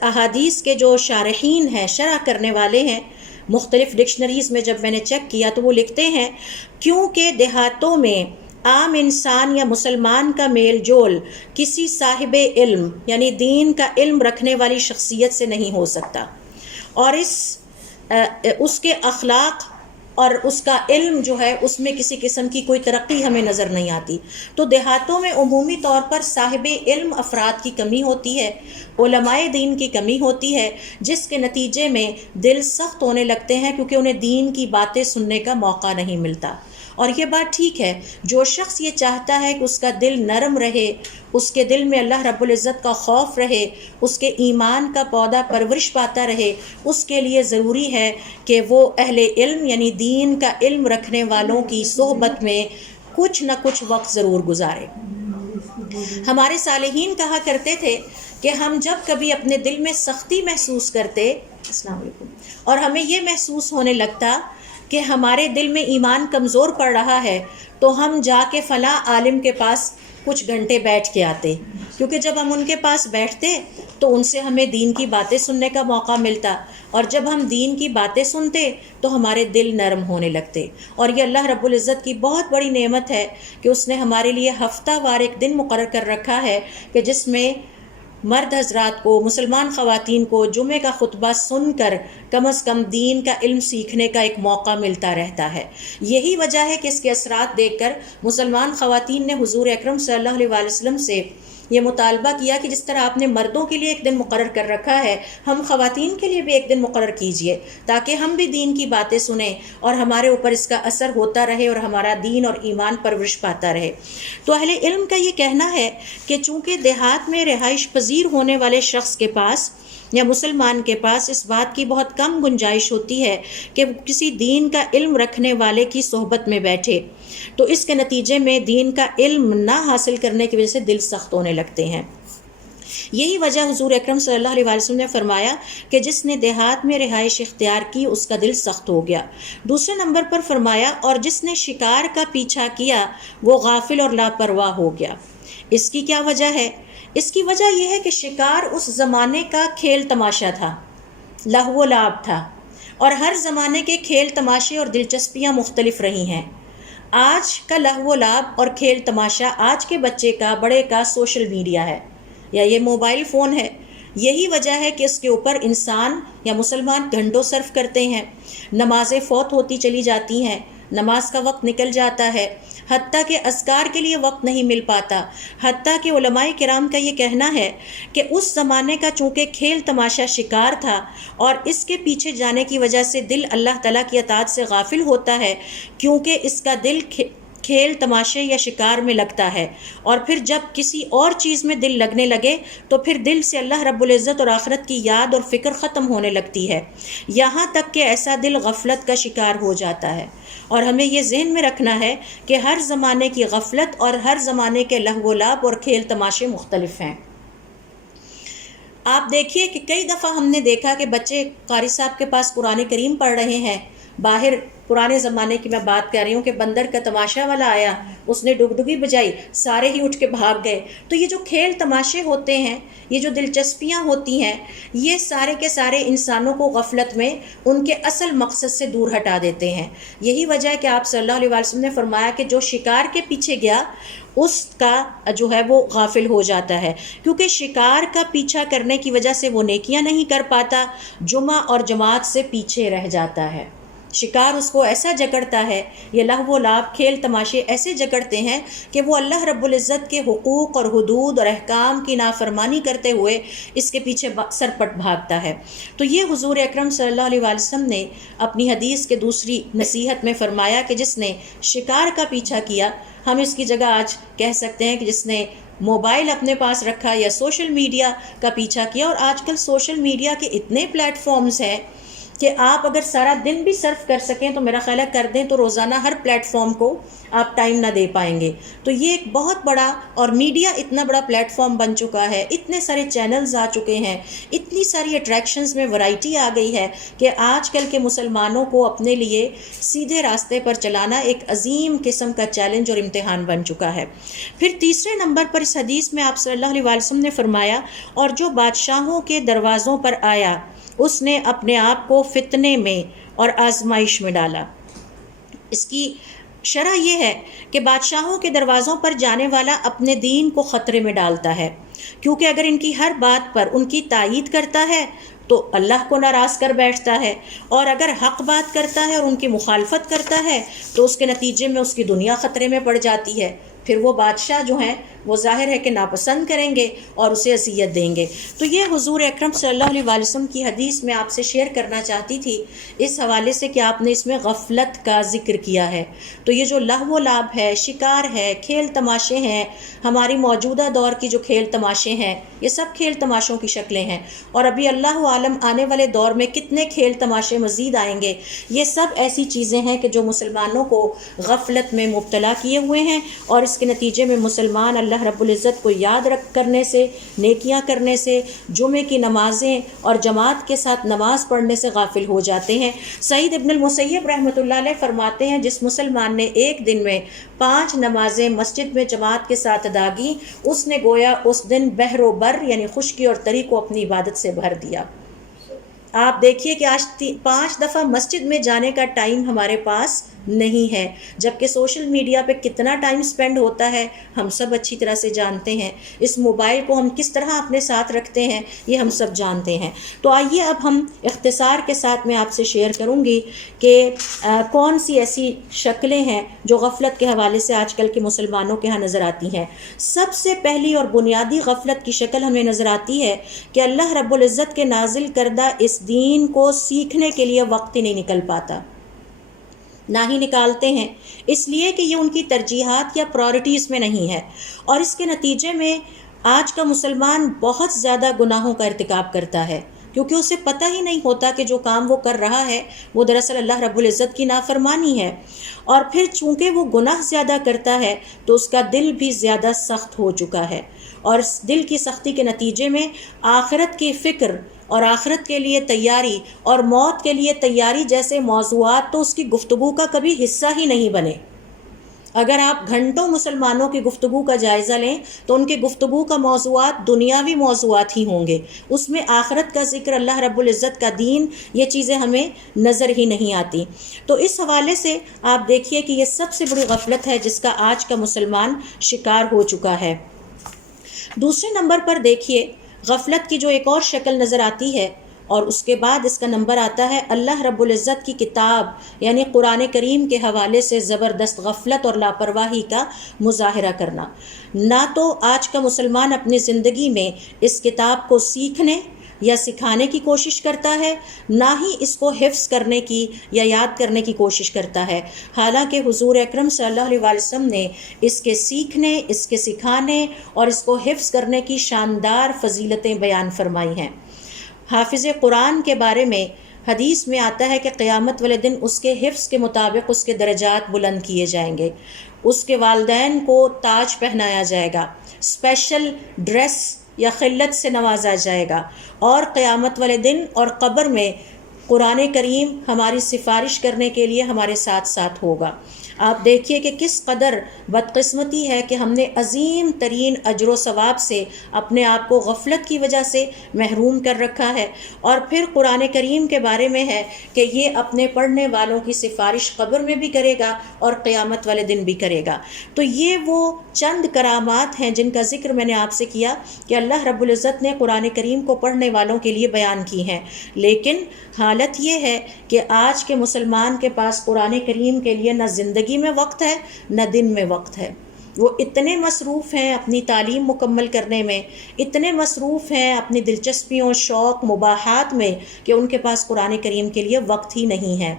احادیث کے جو شارحین ہیں، شرح کرنے والے ہیں، مختلف ڈکشنریز میں جب میں نے چیک کیا تو وہ لکھتے ہیں کیونکہ دیہاتوں میں عام انسان یا مسلمان کا میل جول کسی صاحب علم یعنی دین کا علم رکھنے والی شخصیت سے نہیں ہو سکتا، اور اس کے اخلاق اور اس کا علم جو ہے اس میں کسی قسم کی کوئی ترقی ہمیں نظر نہیں آتی۔ تو دیہاتوں میں عمومی طور پر صاحب علم افراد کی کمی ہوتی ہے، علماء دین کی کمی ہوتی ہے، جس کے نتیجے میں دل سخت ہونے لگتے ہیں کیونکہ انہیں دین کی باتیں سننے کا موقع نہیں ملتا۔ اور یہ بات ٹھیک ہے، جو شخص یہ چاہتا ہے کہ اس کا دل نرم رہے، اس کے دل میں اللہ رب العزت کا خوف رہے، اس کے ایمان کا پودا پرورش پاتا رہے، اس کے لیے ضروری ہے کہ وہ اہل علم یعنی دین کا علم رکھنے والوں کی صحبت میں کچھ نہ کچھ وقت ضرور گزارے۔ ہمارے صالحین کہا کرتے تھے کہ ہم جب کبھی اپنے دل میں سختی محسوس کرتے، السلام علیکم، اور ہمیں یہ محسوس ہونے لگتا کہ ہمارے دل میں ایمان کمزور پڑ رہا ہے تو ہم جا کے فلاں عالم کے پاس کچھ گھنٹے بیٹھ کے آتے، کیونکہ جب ہم ان کے پاس بیٹھتے تو ان سے ہمیں دین کی باتیں سننے کا موقع ملتا، اور جب ہم دین کی باتیں سنتے تو ہمارے دل نرم ہونے لگتے۔ اور یہ اللہ رب العزت کی بہت بڑی نعمت ہے کہ اس نے ہمارے لیے ہفتہ وار ایک دن مقرر کر رکھا ہے کہ جس میں مرد حضرات کو، مسلمان خواتین کو جمعے کا خطبہ سن کر کم از کم دین کا علم سیکھنے کا ایک موقع ملتا رہتا ہے۔ یہی وجہ ہے کہ اس کے اثرات دیکھ کر مسلمان خواتین نے حضور اکرم صلی اللہ علیہ وآلہ وسلم سے یہ مطالبہ کیا کہ جس طرح آپ نے مردوں کے لیے ایک دن مقرر کر رکھا ہے، ہم خواتین کے لیے بھی ایک دن مقرر کیجئے تاکہ ہم بھی دین کی باتیں سنیں اور ہمارے اوپر اس کا اثر ہوتا رہے اور ہمارا دین اور ایمان پرورش پاتا رہے۔ تو اہل علم کا یہ کہنا ہے کہ چونکہ دیہات میں رہائش پذیر ہونے والے شخص کے پاس یا مسلمان کے پاس اس بات کی بہت کم گنجائش ہوتی ہے کہ وہ کسی دین کا علم رکھنے والے کی صحبت میں بیٹھے، تو اس کے نتیجے میں دین کا علم نہ حاصل کرنے کی وجہ سے دل سخت ہونے لگتے ہیں۔ یہی وجہ حضور اکرم صلی اللہ علیہ وسلم نے فرمایا کہ جس نے دیہات میں رہائش اختیار کی اس کا دل سخت ہو گیا۔ دوسرے نمبر پر فرمایا اور جس نے شکار کا پیچھا کیا وہ غافل اور لاپرواہ ہو گیا۔ اس کی کیا وجہ ہے؟ اس کی وجہ یہ ہے کہ شکار اس زمانے کا کھیل تماشا تھا، لہو و لعب تھا، اور ہر زمانے کے کھیل تماشے اور دلچسپیاں مختلف رہی ہیں۔ آج کا لہو و لعب اور کھیل تماشا آج کے بچے کا، بڑے کا سوشل میڈیا ہے یا یہ موبائل فون ہے۔ یہی وجہ ہے کہ اس کے اوپر انسان یا مسلمان گھنٹوں صرف کرتے ہیں، نمازیں فوت ہوتی چلی جاتی ہیں، نماز کا وقت نکل جاتا ہے، حتیٰ کہ اذکار کے لیے وقت نہیں مل پاتا۔ حتیٰ کہ علماء کرام کا یہ کہنا ہے کہ اس زمانے کا چونکہ کھیل تماشا شکار تھا اور اس کے پیچھے جانے کی وجہ سے دل اللہ تعالیٰ کی اطاعت سے غافل ہوتا ہے، کیونکہ اس کا دل کھیل تماشے یا شکار میں لگتا ہے، اور پھر جب کسی اور چیز میں دل لگنے لگے تو پھر دل سے اللہ رب العزت اور آخرت کی یاد اور فکر ختم ہونے لگتی ہے، یہاں تک کہ ایسا دل غفلت کا شکار ہو جاتا ہے۔ اور ہمیں یہ ذہن میں رکھنا ہے کہ ہر زمانے کی غفلت اور ہر زمانے کے لہو و لعب اور کھیل تماشے مختلف ہیں۔ آپ دیکھیے کہ کئی دفعہ ہم نے دیکھا کہ بچے قاری صاحب کے پاس قرآن کریم پڑھ رہے ہیں، باہر پرانے زمانے کی میں بات کر رہی ہوں کہ بندر کا تماشا والا آیا، اس نے ڈگڈگی بجائی، سارے ہی اٹھ کے بھاگ گئے۔ تو یہ جو کھیل تماشے ہوتے ہیں، یہ جو دلچسپیاں ہوتی ہیں، یہ سارے کے سارے انسانوں کو غفلت میں ان کے اصل مقصد سے دور ہٹا دیتے ہیں۔ یہی وجہ ہے کہ آپ صلی اللہ علیہ وسلم نے فرمایا کہ جو شکار کے پیچھے گیا اس کا جو ہے وہ غافل ہو جاتا ہے، کیونکہ شکار کا پیچھا کرنے کی وجہ سے وہ نیکیاں نہیں کر پاتا، جمعہ اور جماعت سے پیچھے رہ جاتا ہے۔ شکار اس کو ایسا جکڑتا ہے، یہ لہو و لعب کھیل تماشے ایسے جکڑتے ہیں کہ وہ اللہ رب العزت کے حقوق اور حدود اور احکام کی نافرمانی کرتے ہوئے اس کے پیچھے سرپٹ بھاگتا ہے۔ تو یہ حضور اکرم صلی اللہ علیہ وسلم نے اپنی حدیث کے دوسری نصیحت میں فرمایا کہ جس نے شکار کا پیچھا کیا، ہم اس کی جگہ آج کہہ سکتے ہیں کہ جس نے موبائل اپنے پاس رکھا یا سوشل میڈیا کا پیچھا کیا۔ اور آج کل سوشل میڈیا کے اتنے پلیٹ فارمز ہیں کہ آپ اگر سارا دن بھی صرف کر سکیں تو میرا خیال ہے کر دیں تو روزانہ ہر پلیٹ فارم کو آپ ٹائم نہ دے پائیں گے۔ تو یہ ایک بہت بڑا، اور میڈیا اتنا بڑا پلیٹ فارم بن چکا ہے، اتنے سارے چینلز آ چکے ہیں، اتنی ساری اٹریکشنز میں ورائٹی آ گئی ہے کہ آج کل کے مسلمانوں کو اپنے لیے سیدھے راستے پر چلانا ایک عظیم قسم کا چیلنج اور امتحان بن چکا ہے۔ پھر تیسرے نمبر پر اس حدیث میں آپ صلی اللہ علیہ وسلم نے فرمایا اور جو بادشاہوں کے دروازوں پر آیا اس نے اپنے آپ کو فتنے میں اور آزمائش میں ڈالا۔ اس کی شرح یہ ہے کہ بادشاہوں کے دروازوں پر جانے والا اپنے دین کو خطرے میں ڈالتا ہے، کیونکہ اگر ان کی ہر بات پر ان کی تائید کرتا ہے تو اللہ کو ناراض کر بیٹھتا ہے، اور اگر حق بات کرتا ہے اور ان کی مخالفت کرتا ہے تو اس کے نتیجے میں اس کی دنیا خطرے میں پڑ جاتی ہے۔ پھر وہ بادشاہ جو ہیں وہ ظاہر ہے کہ ناپسند کریں گے اور اسے اذیت دیں گے۔ تو یہ حضور اکرم صلی اللہ علیہ وسلم کی حدیث میں آپ سے شیئر کرنا چاہتی تھی اس حوالے سے کہ آپ نے اس میں غفلت کا ذکر کیا ہے۔ تو یہ جو لہو و لعب ہے، شکار ہے، کھیل تماشے ہیں، ہماری موجودہ دور کی جو کھیل تماشے ہیں، یہ سب کھیل تماشوں کی شکلیں ہیں، اور ابھی اللہ عالم آنے والے دور میں کتنے کھیل تماشے مزید آئیں گے۔ یہ سب ایسی چیزیں ہیں کہ جو مسلمانوں کو غفلت میں مبتلا کیے ہوئے ہیں، اور اس کے نتیجے میں مسلمان اللہ اللہ رب العزت کو یاد کرنے سے، نیکیاں کرنے سے، جمعے کی نمازیں اور جماعت کے ساتھ نماز پڑھنے سے غافل ہو جاتے ہیں۔ سعید ابن المسیب رحمۃ اللہ علیہ فرماتے ہیں جس مسلمان نے ایک دن میں 5 نمازیں مسجد میں جماعت کے ساتھ ادا کی، اس نے گویا اس دن بحر و بر یعنی خشکی اور تری کو اپنی عبادت سے بھر دیا۔ آپ دیکھیے کہ آج 5 دفعہ مسجد میں جانے کا ٹائم ہمارے پاس نہیں ہے، جبکہ سوشل میڈیا پہ کتنا ٹائم سپینڈ ہوتا ہے ہم سب اچھی طرح سے جانتے ہیں۔ اس موبائل کو ہم کس طرح اپنے ساتھ رکھتے ہیں یہ ہم سب جانتے ہیں۔ تو آئیے اب ہم اختصار کے ساتھ میں آپ سے شیئر کروں گی کہ کون سی ایسی شکلیں ہیں جو غفلت کے حوالے سے آج کل کے مسلمانوں کے ہاں نظر آتی ہیں۔ سب سے پہلی اور بنیادی غفلت کی شکل ہمیں نظر آتی ہے کہ اللہ رب العزت کے نازل کردہ اس دین کو سیکھنے کے لیے وقت ہی نہیں نکل پاتا، نہ ہی نکالتے ہیں، اس لیے کہ یہ ان کی ترجیحات یا پرائرٹیز میں نہیں ہے، اور اس کے نتیجے میں آج کا مسلمان بہت زیادہ گناہوں کا ارتکاب کرتا ہے، کیونکہ اسے پتہ ہی نہیں ہوتا کہ جو کام وہ کر رہا ہے وہ دراصل اللہ رب العزت کی نافرمانی ہے، اور پھر چونکہ وہ گناہ زیادہ کرتا ہے تو اس کا دل بھی زیادہ سخت ہو چکا ہے، اور اس دل کی سختی کے نتیجے میں آخرت کی فکر اور آخرت کے لیے تیاری اور موت کے لیے تیاری جیسے موضوعات تو اس کی گفتگو کا کبھی حصہ ہی نہیں بنے۔ اگر آپ گھنٹوں مسلمانوں کی گفتگو کا جائزہ لیں تو ان کی گفتگو کا موضوعات دنیاوی موضوعات ہی ہوں گے، اس میں آخرت کا ذکر، اللہ رب العزت کا دین، یہ چیزیں ہمیں نظر ہی نہیں آتی۔ تو اس حوالے سے آپ دیکھیے کہ یہ سب سے بڑی غفلت ہے جس کا آج کا مسلمان شکار ہو چکا ہے۔ دوسرے نمبر پر دیکھیے غفلت کی جو ایک اور شکل نظر آتی ہے، اور اس کے بعد اس کا نمبر آتا ہے اللہ رب العزت کی کتاب یعنی قرآن کریم کے حوالے سے زبردست غفلت اور لاپرواہی کا مظاہرہ کرنا۔ نہ تو آج کا مسلمان اپنی زندگی میں اس کتاب کو سیکھنے یا سکھانے کی کوشش کرتا ہے، نہ ہی اس کو حفظ کرنے کی یا یاد کرنے کی کوشش کرتا ہے، حالانکہ حضور اکرم صلی اللہ علیہ وسلم نے اس کے سیکھنے، اس کے سکھانے اور اس کو حفظ کرنے کی شاندار فضیلتیں بیان فرمائی ہیں۔ حافظ قرآن کے بارے میں حدیث میں آتا ہے کہ قیامت والے دن اس کے حفظ کے مطابق اس کے درجات بلند کیے جائیں گے، اس کے والدین کو تاج پہنایا جائے گا، اسپیشل ڈریس یا خلت سے نوازا جائے گا، اور قیامت والے دن اور قبر میں قرآن کریم ہماری سفارش کرنے کے لیے ہمارے ساتھ ساتھ ہوگا۔ آپ دیکھیے کہ کس قدر بدقسمتی ہے کہ ہم نے عظیم ترین اجر و ثواب سے اپنے آپ کو غفلت کی وجہ سے محروم کر رکھا ہے، اور پھر قرآن کریم کے بارے میں ہے کہ یہ اپنے پڑھنے والوں کی سفارش قبر میں بھی کرے گا اور قیامت والے دن بھی کرے گا۔ تو یہ وہ چند کرامات ہیں جن کا ذکر میں نے آپ سے کیا کہ اللہ رب العزت نے قرآن کریم کو پڑھنے والوں کے لیے بیان کی ہیں، لیکن حالت یہ ہے کہ آج کے مسلمان کے پاس قرآن کریم کے لیے نہ زندگی میں وقت ہے نہ دن میں وقت ہے۔ وہ اتنے مصروف ہیں اپنی تعلیم مکمل کرنے میں، اتنے مصروف ہیں اپنی دلچسپیوں، شوق، مباحات میں کہ ان کے پاس قرآن کریم کے لیے وقت ہی نہیں ہے۔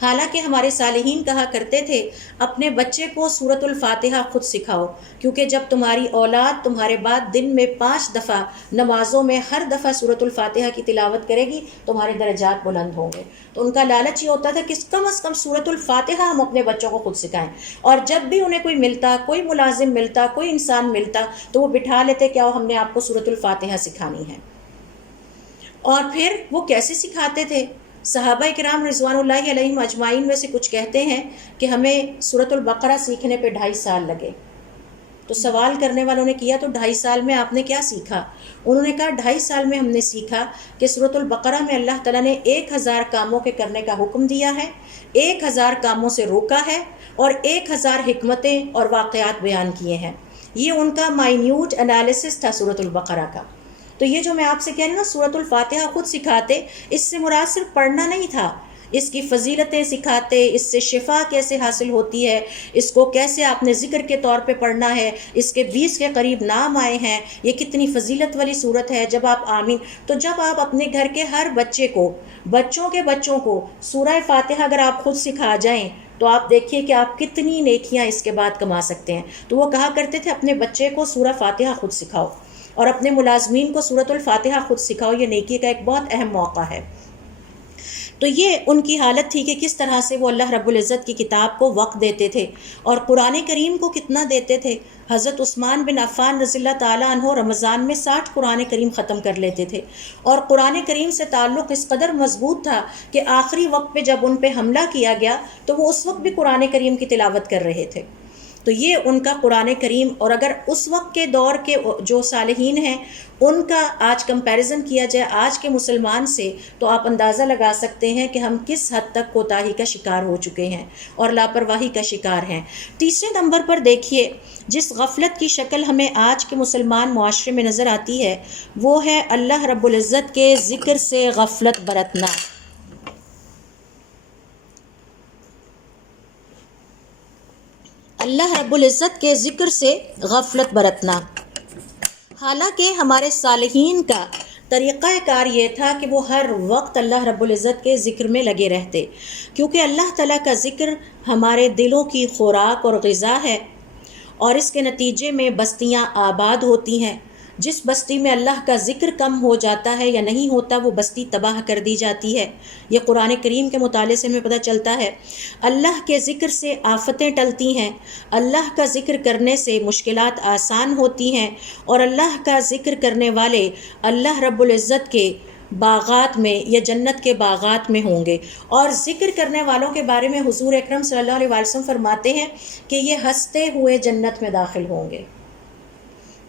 حالانکہ ہمارے صالحین کہا کرتے تھے اپنے بچے کو سورۃ الفاتحہ خود سکھاؤ، کیونکہ جب تمہاری اولاد تمہارے بعد دن میں 5 دفعہ نمازوں میں ہر دفعہ سورۃ الفاتحہ کی تلاوت کرے گی تمہارے درجات بلند ہوں گے۔ تو ان کا لالچ یہ ہوتا تھا کہ کم از کم سورۃ الفاتحہ ہم اپنے بچوں کو خود سکھائیں، اور جب بھی انہیں کوئی ملتا، کوئی ملازم ملتا، کوئی انسان ملتا تو وہ بٹھا لیتے کہ آؤ ہم نے آپ کو سورۃ الفاتحہ سکھانی ہے۔ اور پھر وہ کیسے سکھاتے تھے؟ صحابہ کرام رضوان اللہ علیہم اجمعین میں سے کچھ کہتے ہیں کہ ہمیں سورۃ البقرہ سیکھنے پہ 2.5 سال لگے۔ تو سوال کرنے والوں نے کیا تو 2.5 سال میں آپ نے کیا سیکھا؟ انہوں نے کہا 2.5 سال میں ہم نے سیکھا کہ سورۃ البقرہ میں اللہ تعالیٰ نے 1000 کاموں کے کرنے کا حکم دیا ہے، 1000 کاموں سے روکا ہے، اور 1000 حکمتیں اور واقعات بیان کیے ہیں۔ یہ ان کا مائنیوٹ انالیسس تھا سورۃ البقرہ کا۔ تو یہ جو میں آپ سے کہہ رہی ہوں نا سورۃ الفاتحہ خود سکھاتے، اس سے مراد صرف پڑھنا نہیں تھا، اس کی فضیلتیں سکھاتے، اس سے شفا کیسے حاصل ہوتی ہے، اس کو کیسے آپ نے ذکر کے طور پہ پڑھنا ہے، اس کے 20 کے قریب نام آئے ہیں، یہ کتنی فضیلت والی صورت ہے۔ جب آپ آمین، تو جب آپ اپنے گھر کے ہر بچے کو، بچوں کے بچوں کو سورہ فاتحہ اگر آپ خود سکھا جائیں تو آپ دیکھیے کہ آپ کتنی نیکیاں اس کے بعد کما سکتے ہیں۔ تو وہ کہا کرتے تھے اپنے بچے کو سورہ فاتحہ خود سکھاؤ، اور اپنے ملازمین کو سورۃ الفاتحہ خود سکھاؤ، یہ نیکی کا ایک بہت اہم موقع ہے۔ تو یہ ان کی حالت تھی کہ کس طرح سے وہ اللہ رب العزت کی کتاب کو وقت دیتے تھے اور قرآن کریم کو کتنا دیتے تھے۔ حضرت عثمان بن عفان رضی اللہ تعالیٰ عنہ رمضان میں 60 قرآن کریم ختم کر لیتے تھے، اور قرآن کریم سے تعلق اس قدر مضبوط تھا کہ آخری وقت پہ جب ان پہ حملہ کیا گیا تو وہ اس وقت بھی قرآن کریم کی تلاوت کر رہے تھے۔ تو یہ ان کا قرآن کریم، اور اگر اس وقت کے دور کے جو صالحین ہیں ان کا آج کمپیریزن کیا جائے آج کے مسلمان سے، تو آپ اندازہ لگا سکتے ہیں کہ ہم کس حد تک کوتاہی کا شکار ہو چکے ہیں اور لاپرواہی کا شکار ہیں۔ تیسرے نمبر پر دیکھیے جس غفلت کی شکل ہمیں آج کے مسلمان معاشرے میں نظر آتی ہے وہ ہے اللہ رب العزت کے ذکر سے غفلت برتنا۔ اللہ رب العزت کے ذکر سے غفلت برتنا۔ حالانکہ ہمارے صالحین کا طریقہ کار یہ تھا کہ وہ ہر وقت اللہ رب العزت کے ذکر میں لگے رہتے، کیونکہ اللہ تعالیٰ کا ذکر ہمارے دلوں کی خوراک اور غذا ہے، اور اس کے نتیجے میں بستیاں آباد ہوتی ہیں۔ جس بستی میں اللہ کا ذکر کم ہو جاتا ہے یا نہیں ہوتا وہ بستی تباہ کر دی جاتی ہے۔ یہ قرآن کریم کے مطالعے سے ہمیں پتہ چلتا ہے۔ اللہ کے ذکر سے آفتیں ٹلتی ہیں، اللہ کا ذکر کرنے سے مشکلات آسان ہوتی ہیں، اور اللہ کا ذکر کرنے والے اللہ رب العزت کے باغات میں یا جنت کے باغات میں ہوں گے۔ اور ذکر کرنے والوں کے بارے میں حضور اکرم صلی اللہ علیہ وسلم فرماتے ہیں کہ یہ ہنستے ہوئے جنت میں داخل ہوں گے،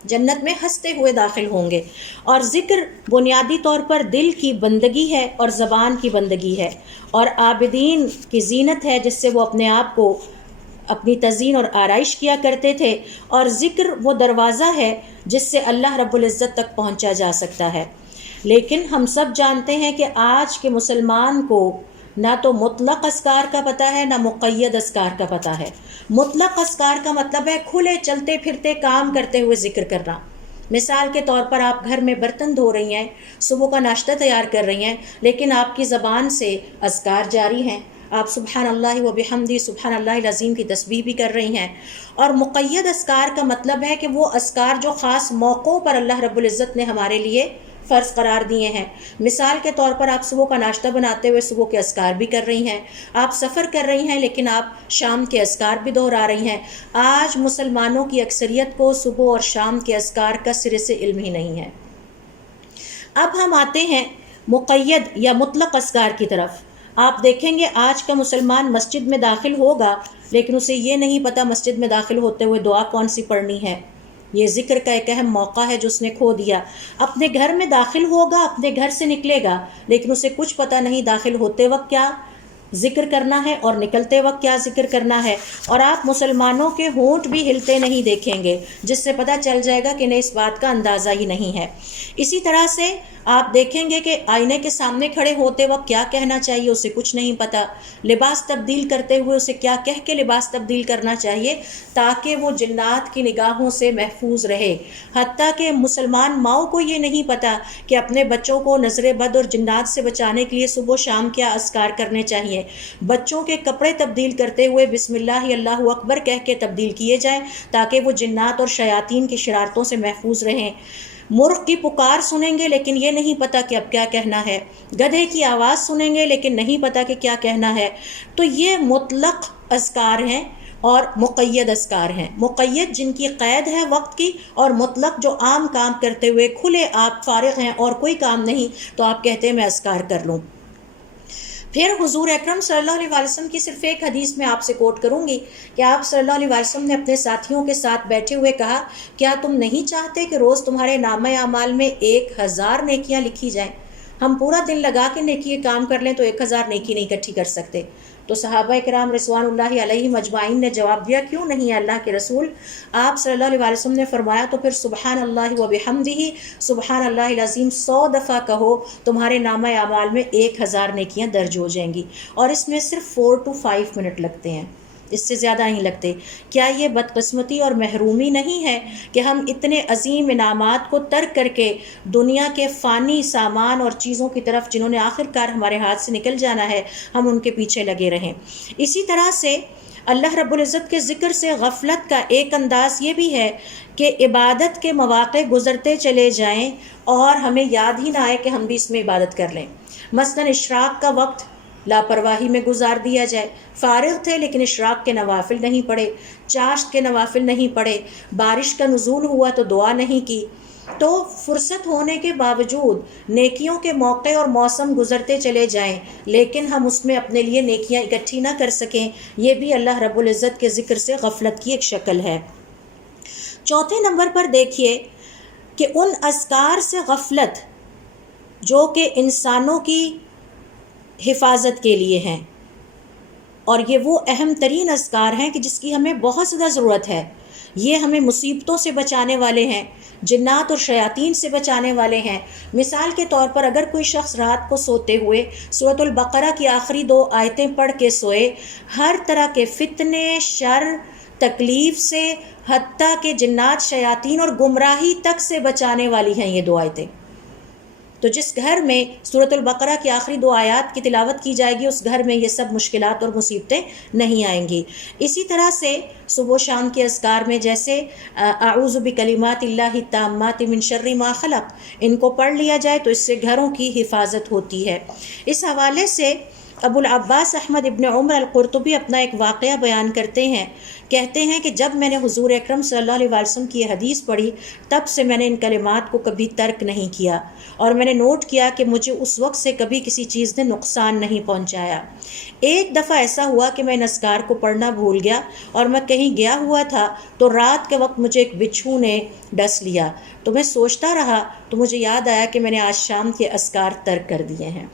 جنت میں ہنستے ہوئے داخل ہوں گے۔ اور ذکر بنیادی طور پر دل کی بندگی ہے اور زبان کی بندگی ہے، اور عابدین کی زینت ہے جس سے وہ اپنے آپ کو اپنی تزئین اور آرائش کیا کرتے تھے، اور ذکر وہ دروازہ ہے جس سے اللہ رب العزت تک پہنچا جا سکتا ہے۔ لیکن ہم سب جانتے ہیں کہ آج کے مسلمان کو نہ تو مطلق اذکار کا پتہ ہے نہ مقید اذکار کا پتہ ہے۔ مطلق اذکار کا مطلب ہے کھلے چلتے پھرتے کام کرتے ہوئے ذکر کرنا۔ مثال کے طور پر آپ گھر میں برتن دھو رہی ہیں، صبح کا ناشتہ تیار کر رہی ہیں، لیکن آپ کی زبان سے اذکار جاری ہیں، آپ سبحان اللہ و بحمدہ سبحان اللہ العظیم کی تسبیح بھی کر رہی ہیں۔ اور مقید اذکار کا مطلب ہے کہ وہ اذکار جو خاص موقعوں پر اللہ رب العزت نے ہمارے لیے فرض قرار دیے ہیں۔ مثال کے طور پر آپ صبح کا ناشتہ بناتے ہوئے صبح کے اذکار بھی کر رہی ہیں، آپ سفر کر رہی ہیں لیکن آپ شام کے اذکار بھی دہرا رہی ہیں۔ آج مسلمانوں کی اکثریت کو صبح اور شام کے اذکار کا سرے سے علم ہی نہیں ہے۔ اب ہم آتے ہیں مقید یا مطلق اذکار کی طرف۔ آپ دیکھیں گے آج کا مسلمان مسجد میں داخل ہوگا لیکن اسے یہ نہیں پتہ مسجد میں داخل ہوتے ہوئے دعا کون سی پڑھنی ہے۔ یہ ذکر کا ایک اہم موقع ہے جو اس نے کھو دیا۔ اپنے گھر میں داخل ہوگا، اپنے گھر سے نکلے گا، لیکن اسے کچھ پتہ نہیں داخل ہوتے وقت کیا ذکر کرنا ہے اور نکلتے وقت کیا ذکر کرنا ہے۔ اور آپ مسلمانوں کے ہونٹ بھی ہلتے نہیں دیکھیں گے، جس سے پتہ چل جائے گا کہ انہیں اس بات کا اندازہ ہی نہیں ہے۔ اسی طرح سے آپ دیکھیں گے کہ آئینے کے سامنے کھڑے ہوتے وقت کیا کہنا چاہیے اسے کچھ نہیں پتہ، لباس تبدیل کرتے ہوئے اسے کیا کہہ کے لباس تبدیل کرنا چاہیے تاکہ وہ جنات کی نگاہوں سے محفوظ رہے۔ حتیٰ کہ مسلمان ماؤں کو یہ نہیں پتہ کہ اپنے بچوں کو نظر بد اور جنات سے بچانے کے لیے صبح و شام کیا اذکار کرنے چاہیے۔ بچوں کے کپڑے تبدیل کرتے ہوئے بسم اللہ اللہ اکبر کہہ کے تبدیل کیے جائیں تاکہ وہ جنات اور شیاطین کی شرارتوں سے محفوظ رہیں۔ مرغ کی پکار سنیں گے لیکن یہ نہیں پتہ کہ اب کیا کہنا ہے، گدھے کی آواز سنیں گے لیکن نہیں پتہ کہ کیا کہنا ہے۔ تو یہ مطلق اذکار ہیں اور مقید اذکار ہیں۔ مقید جن کی قید ہے وقت کی، اور مطلق جو عام کام کرتے ہوئے کھلے آپ فارغ ہیں اور کوئی کام نہیں تو آپ کہتے ہیں میں اذکار کر لوں۔ پھر حضور اکرم صلی اللہ علیہ وسلم کی صرف ایک حدیث میں آپ سے کوٹ کروں گی کہ آپ صلی اللہ علیہ وسلم نے اپنے ساتھیوں کے ساتھ بیٹھے ہوئے کہا کیا تم نہیں چاہتے کہ روز تمہارے نامہ اعمال میں 1000 نیکیاں لکھی جائیں؟ ہم پورا دن لگا کے نیکی کام کر لیں تو 1000 نیکی نہیں اکٹھی کر سکتے۔ تو صحابہ کرام رضوان اللہ علیہم اجمعین نے جواب دیا کیوں نہیں ہے اللہ کے رسول؟ آپ صلی اللہ علیہ وسلم نے فرمایا تو پھر سبحان اللہ و بحمدہ سبحان اللہ العظیم 100 دفعہ کہو، تمہارے نامہ اعمال میں 1000 نیکیاں درج ہو جائیں گی، اور اس میں صرف 4 to 5 منٹ لگتے ہیں، اس سے زیادہ نہیں لگتے۔ کیا یہ بدقسمتی اور محرومی نہیں ہے کہ ہم اتنے عظیم انعامات کو ترک کر کے دنیا کے فانی سامان اور چیزوں کی طرف جنہوں نے آخر کار ہمارے ہاتھ سے نکل جانا ہے ہم ان کے پیچھے لگے رہیں؟ اسی طرح سے اللہ رب العزت کے ذکر سے غفلت کا ایک انداز یہ بھی ہے کہ عبادت کے مواقع گزرتے چلے جائیں اور ہمیں یاد ہی نہ آئے کہ ہم بھی اس میں عبادت کر لیں۔ مثلاً اشراق کا وقت لاپرواہی میں گزار دیا جائے. فارغ تھے لیکن اشراق کے نوافل نہیں پڑھے، چاشت کے نوافل نہیں پڑھے، بارش کا نزول ہوا تو دعا نہیں کی. تو فرصت ہونے کے باوجود نیکیوں کے موقع اور موسم گزرتے چلے جائیں لیکن ہم اس میں اپنے لیے نیکیاں اکٹھی نہ کر سکیں، یہ بھی اللہ رب العزت کے ذکر سے غفلت کی ایک شکل ہے. چوتھے نمبر پر دیکھیے کہ ان اذکار سے غفلت جو کہ انسانوں کی حفاظت کے لیے ہیں، اور یہ وہ اہم ترین اذکار ہیں کہ جس کی ہمیں بہت زیادہ ضرورت ہے. یہ ہمیں مصیبتوں سے بچانے والے ہیں، جنات اور شیاطین سے بچانے والے ہیں. مثال کے طور پر اگر کوئی شخص رات کو سوتے ہوئے سورۃ البقرہ کی آخری 2 آیتیں پڑھ کے سوئے، ہر طرح کے فتنے، شر، تکلیف سے، حتیٰ کہ جنات، شیاطین اور گمراہی تک سے بچانے والی ہیں یہ 2 آیتیں. تو جس گھر میں سورۃ البقرہ کی آخری 2 آیات کی تلاوت کی جائے گی، اس گھر میں یہ سب مشکلات اور مصیبتیں نہیں آئیں گی. اسی طرح سے صبح و شام کے اذکار میں جیسے اعوذ بکلمات اللہ التامات من شر ما خلق، ان کو پڑھ لیا جائے تو اس سے گھروں کی حفاظت ہوتی ہے. اس حوالے سے ابو العباس احمد ابن عمر القرطبی اپنا ایک واقعہ بیان کرتے ہیں. کہتے ہیں کہ جب میں نے حضور اکرم صلی اللہ علیہ وسلم کی یہ حدیث پڑھی، تب سے میں نے ان کلمات کو کبھی ترک نہیں کیا، اور میں نے نوٹ کیا کہ مجھے اس وقت سے کبھی کسی چیز نے نقصان نہیں پہنچایا. ایک دفعہ ایسا ہوا کہ میں ان اذکار کو پڑھنا بھول گیا اور میں کہیں گیا ہوا تھا تو رات کے وقت مجھے ایک بچھو نے ڈس لیا. تو میں سوچتا رہا تو مجھے یاد آیا کہ میں نے آج شام کے اذکار ترک کر دیے ہیں،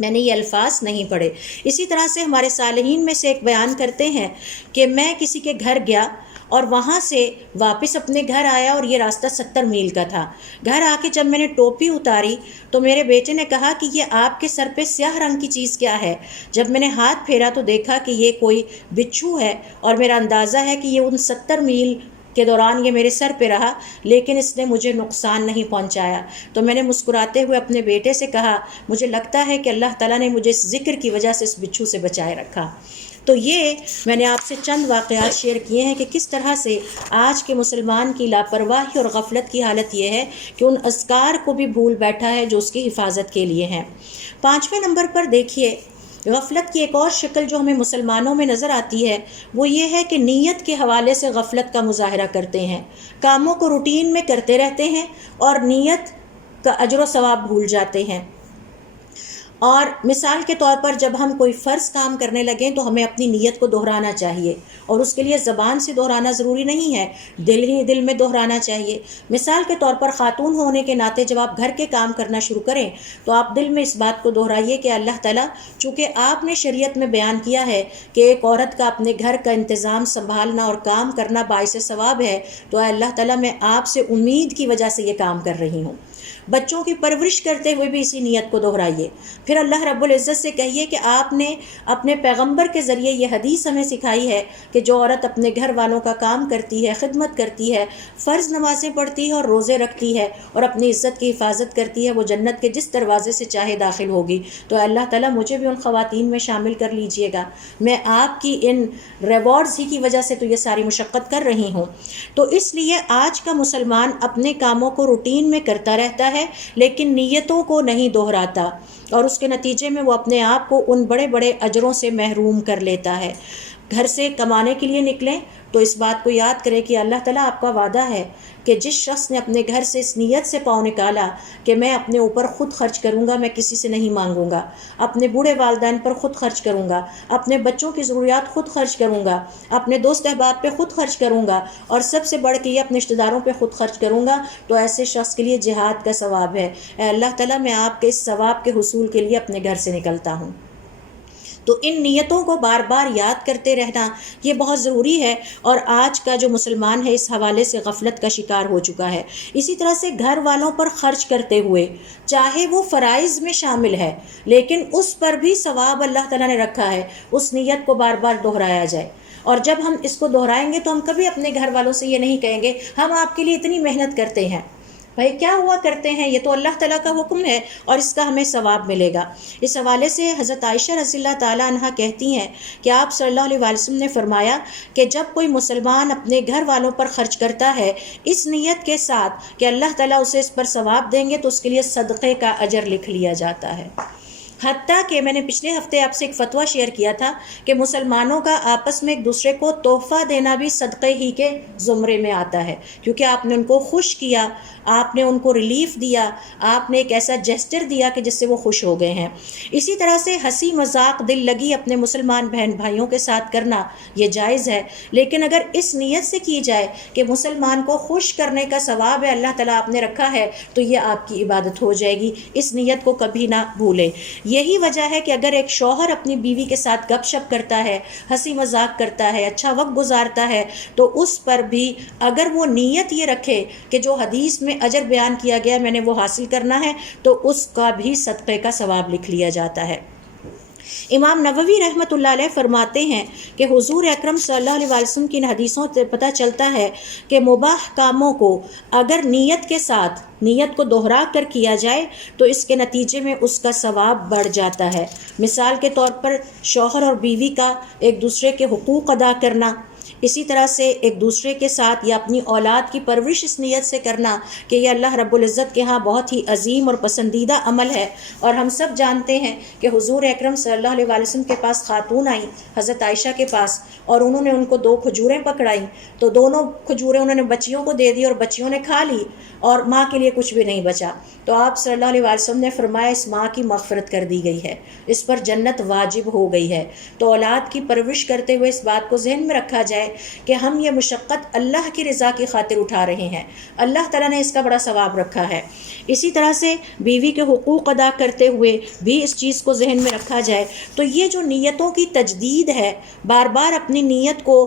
میں نے یہ الفاظ نہیں پڑھے. اسی طرح سے ہمارے صالحین میں سے ایک بیان کرتے ہیں کہ میں کسی کے گھر گیا اور وہاں سے واپس اپنے گھر آیا، اور یہ راستہ 70 میل کا تھا. گھر آ کے جب میں نے ٹوپی اتاری تو میرے بیٹے نے کہا کہ یہ آپ کے سر پہ سیاہ رنگ کی چیز کیا ہے؟ جب میں نے ہاتھ پھیرا تو دیکھا کہ یہ کوئی بچھو ہے، اور میرا اندازہ ہے کہ یہ ان 70 میل کے دوران یہ میرے سر پہ رہا لیکن اس نے مجھے نقصان نہیں پہنچایا. تو میں نے مسکراتے ہوئے اپنے بیٹے سے کہا مجھے لگتا ہے کہ اللہ تعالیٰ نے مجھے اس ذکر کی وجہ سے اس بچھو سے بچائے رکھا. تو یہ میں نے آپ سے چند واقعات شیئر کیے ہیں کہ کس طرح سے آج کے مسلمان کی لاپرواہی اور غفلت کی حالت یہ ہے کہ ان اذکار کو بھی بھول بیٹھا ہے جو اس کی حفاظت کے لیے ہیں. 5ویں نمبر پر دیکھیے غفلت کی ایک اور شکل جو ہمیں مسلمانوں میں نظر آتی ہے، وہ یہ ہے کہ نیت کے حوالے سے غفلت کا مظاہرہ کرتے ہیں. کاموں کو روٹین میں کرتے رہتے ہیں اور نیت کا اجر و ثواب بھول جاتے ہیں. اور مثال کے طور پر جب ہم کوئی فرض کام کرنے لگیں تو ہمیں اپنی نیت کو دہرانا چاہیے، اور اس کے لیے زبان سے دہرانا ضروری نہیں ہے، دل ہی دل میں دہرانا چاہیے. مثال کے طور پر خاتون ہونے کے ناطے جب آپ گھر کے کام کرنا شروع کریں تو آپ دل میں اس بات کو دہرائیے کہ اللہ تعالیٰ، چونکہ آپ نے شریعت میں بیان کیا ہے کہ ایک عورت کا اپنے گھر کا انتظام سنبھالنا اور کام کرنا باعث ثواب ہے، تو اے اللہ تعالیٰ میں آپ سے امید کی وجہ سے یہ کام کر رہی ہوں. بچوں کی پرورش کرتے ہوئے بھی اسی نیت کو دہرائیے. پھر اللہ رب العزت سے کہیے کہ آپ نے اپنے پیغمبر کے ذریعے یہ حدیث ہمیں سکھائی ہے کہ جو عورت اپنے گھر والوں کا کام کرتی ہے، خدمت کرتی ہے، فرض نمازیں پڑھتی ہے اور روزے رکھتی ہے اور اپنی عزت کی حفاظت کرتی ہے، وہ جنت کے جس دروازے سے چاہے داخل ہوگی. تو اللہ تعالیٰ مجھے بھی ان خواتین میں شامل کر لیجئے گا. میں آپ کی ان ریوارڈز ہی کی وجہ سے تو یہ ساری مشقت کر رہی ہوں. تو اس لیے آج کا مسلمان اپنے کاموں کو روٹین میں کرتا رہتا ہے لیکن نیتوں کو نہیں دہراتا، اور اس کے نتیجے میں وہ اپنے آپ کو ان بڑے بڑے اجروں سے محروم کر لیتا ہے. گھر سے کمانے کے لیے نکلیں تو اس بات کو یاد کریں کہ اللہ تعالیٰ آپ کا وعدہ ہے کہ جس شخص نے اپنے گھر سے اس نیت سے پاؤں نکالا کہ میں اپنے اوپر خود خرچ کروں گا، میں کسی سے نہیں مانگوں گا، اپنے بوڑھے والدین پر خود خرچ کروں گا، اپنے بچوں کی ضروریات خود خرچ کروں گا، اپنے دوست احباب پہ خود خرچ کروں گا، اور سب سے بڑھ کے یہ اپنے رشتہ داروں پہ خود خرچ کروں گا، تو ایسے شخص کے لیے جہاد کا ثواب ہے. اے اللہ تعالیٰ میں آپ کے اس ثواب کے حصول کے لیے اپنے گھر سے نکلتا ہوں. تو ان نیتوں کو بار بار یاد کرتے رہنا یہ بہت ضروری ہے، اور آج کا جو مسلمان ہے اس حوالے سے غفلت کا شکار ہو چکا ہے. اسی طرح سے گھر والوں پر خرچ کرتے ہوئے چاہے وہ فرائض میں شامل ہے لیکن اس پر بھی ثواب اللہ تعالیٰ نے رکھا ہے، اس نیت کو بار بار دہرایا جائے. اور جب ہم اس کو دہرائیں گے تو ہم کبھی اپنے گھر والوں سے یہ نہیں کہیں گے ہم آپ کے لیے اتنی محنت کرتے ہیں. بھائی کیا ہوا کرتے ہیں، یہ تو اللہ تعالیٰ کا حکم ہے اور اس کا ہمیں ثواب ملے گا. اس حوالے سے حضرت عائشہ رضی اللہ تعالیٰ عنہ کہتی ہیں کہ آپ صلی اللہ علیہ وسلم نے فرمایا کہ جب کوئی مسلمان اپنے گھر والوں پر خرچ کرتا ہے اس نیت کے ساتھ کہ اللہ تعالیٰ اسے اس پر ثواب دیں گے تو اس کے لیے صدقے کا اجر لکھ لیا جاتا ہے. حتیٰ کہ میں نے پچھلے ہفتے آپ سے ایک فتویٰ شیئر کیا تھا کہ مسلمانوں کا آپس میں ایک دوسرے کو تحفہ دینا بھی صدقے ہی کے زمرے میں آتا ہے، کیونکہ آپ نے ان کو خوش کیا، آپ نے ان کو ریلیف دیا، آپ نے ایک ایسا جیسچر دیا کہ جس سے وہ خوش ہو گئے ہیں۔ اسی طرح سے ہنسی مذاق دل لگی اپنے مسلمان بہن بھائیوں کے ساتھ کرنا یہ جائز ہے، لیکن اگر اس نیت سے کی جائے کہ مسلمان کو خوش کرنے کا ثواب ہے اللہ تعالیٰ آپ نے رکھا ہے، تو یہ آپ کی عبادت ہو جائے گی۔ اس نیت کو کبھی نہ بھولیں۔ یہی وجہ ہے کہ اگر ایک شوہر اپنی بیوی کے ساتھ گپ شپ کرتا ہے، ہنسی مذاق کرتا ہے، اچھا وقت گزارتا ہے، تو اس پر بھی اگر وہ نیت یہ رکھے کہ جو حدیث میں اجر بیان کیا گیا میں نے وہ حاصل کرنا ہے، تو اس کا بھی صدقے کا ثواب لکھ لیا جاتا ہے۔ امام نووی رحمۃ اللہ علیہ فرماتے ہیں کہ حضور اکرم صلی اللہ علیہ وسلم کی حدیثوں سے پتہ چلتا ہے کہ مباح کاموں کو اگر نیت کے ساتھ نیت کو دہرا کر کیا جائے تو اس کے نتیجے میں اس کا ثواب بڑھ جاتا ہے۔ مثال کے طور پر شوہر اور بیوی کا ایک دوسرے کے حقوق ادا کرنا، اسی طرح سے ایک دوسرے کے ساتھ یا اپنی اولاد کی پرورش اس نیت سے کرنا کہ یہ اللہ رب العزت کے ہاں بہت ہی عظیم اور پسندیدہ عمل ہے۔ اور ہم سب جانتے ہیں کہ حضور اکرم صلی اللہ علیہ وسلم کے پاس خاتون آئیں، حضرت عائشہ کے پاس، اور انہوں نے ان کو 2 کھجوریں پکڑائیں، تو دونوں کھجوریں انہوں نے بچیوں کو دے دی اور بچیوں نے کھا لی اور ماں کے لیے کچھ بھی نہیں بچا۔ تو آپ صلی اللہ علیہ وسلم نے فرمایا اس ماں کی مغفرت کر دی گئی ہے، اس پر جنت واجب ہو گئی ہے۔ تو اولاد کی پرورش کرتے ہوئے اس بات کو ذہن میں رکھا جائے کہ ہم یہ مشقت اللہ کی رضا کی خاطر اٹھا رہے ہیں، اللہ تعالیٰ نے اس کا بڑا ثواب رکھا ہے۔ اسی طرح سے بیوی کے حقوق ادا کرتے ہوئے بھی اس چیز کو ذہن میں رکھا جائے۔ تو یہ جو نیتوں کی تجدید ہے، بار بار اپنی نیت کو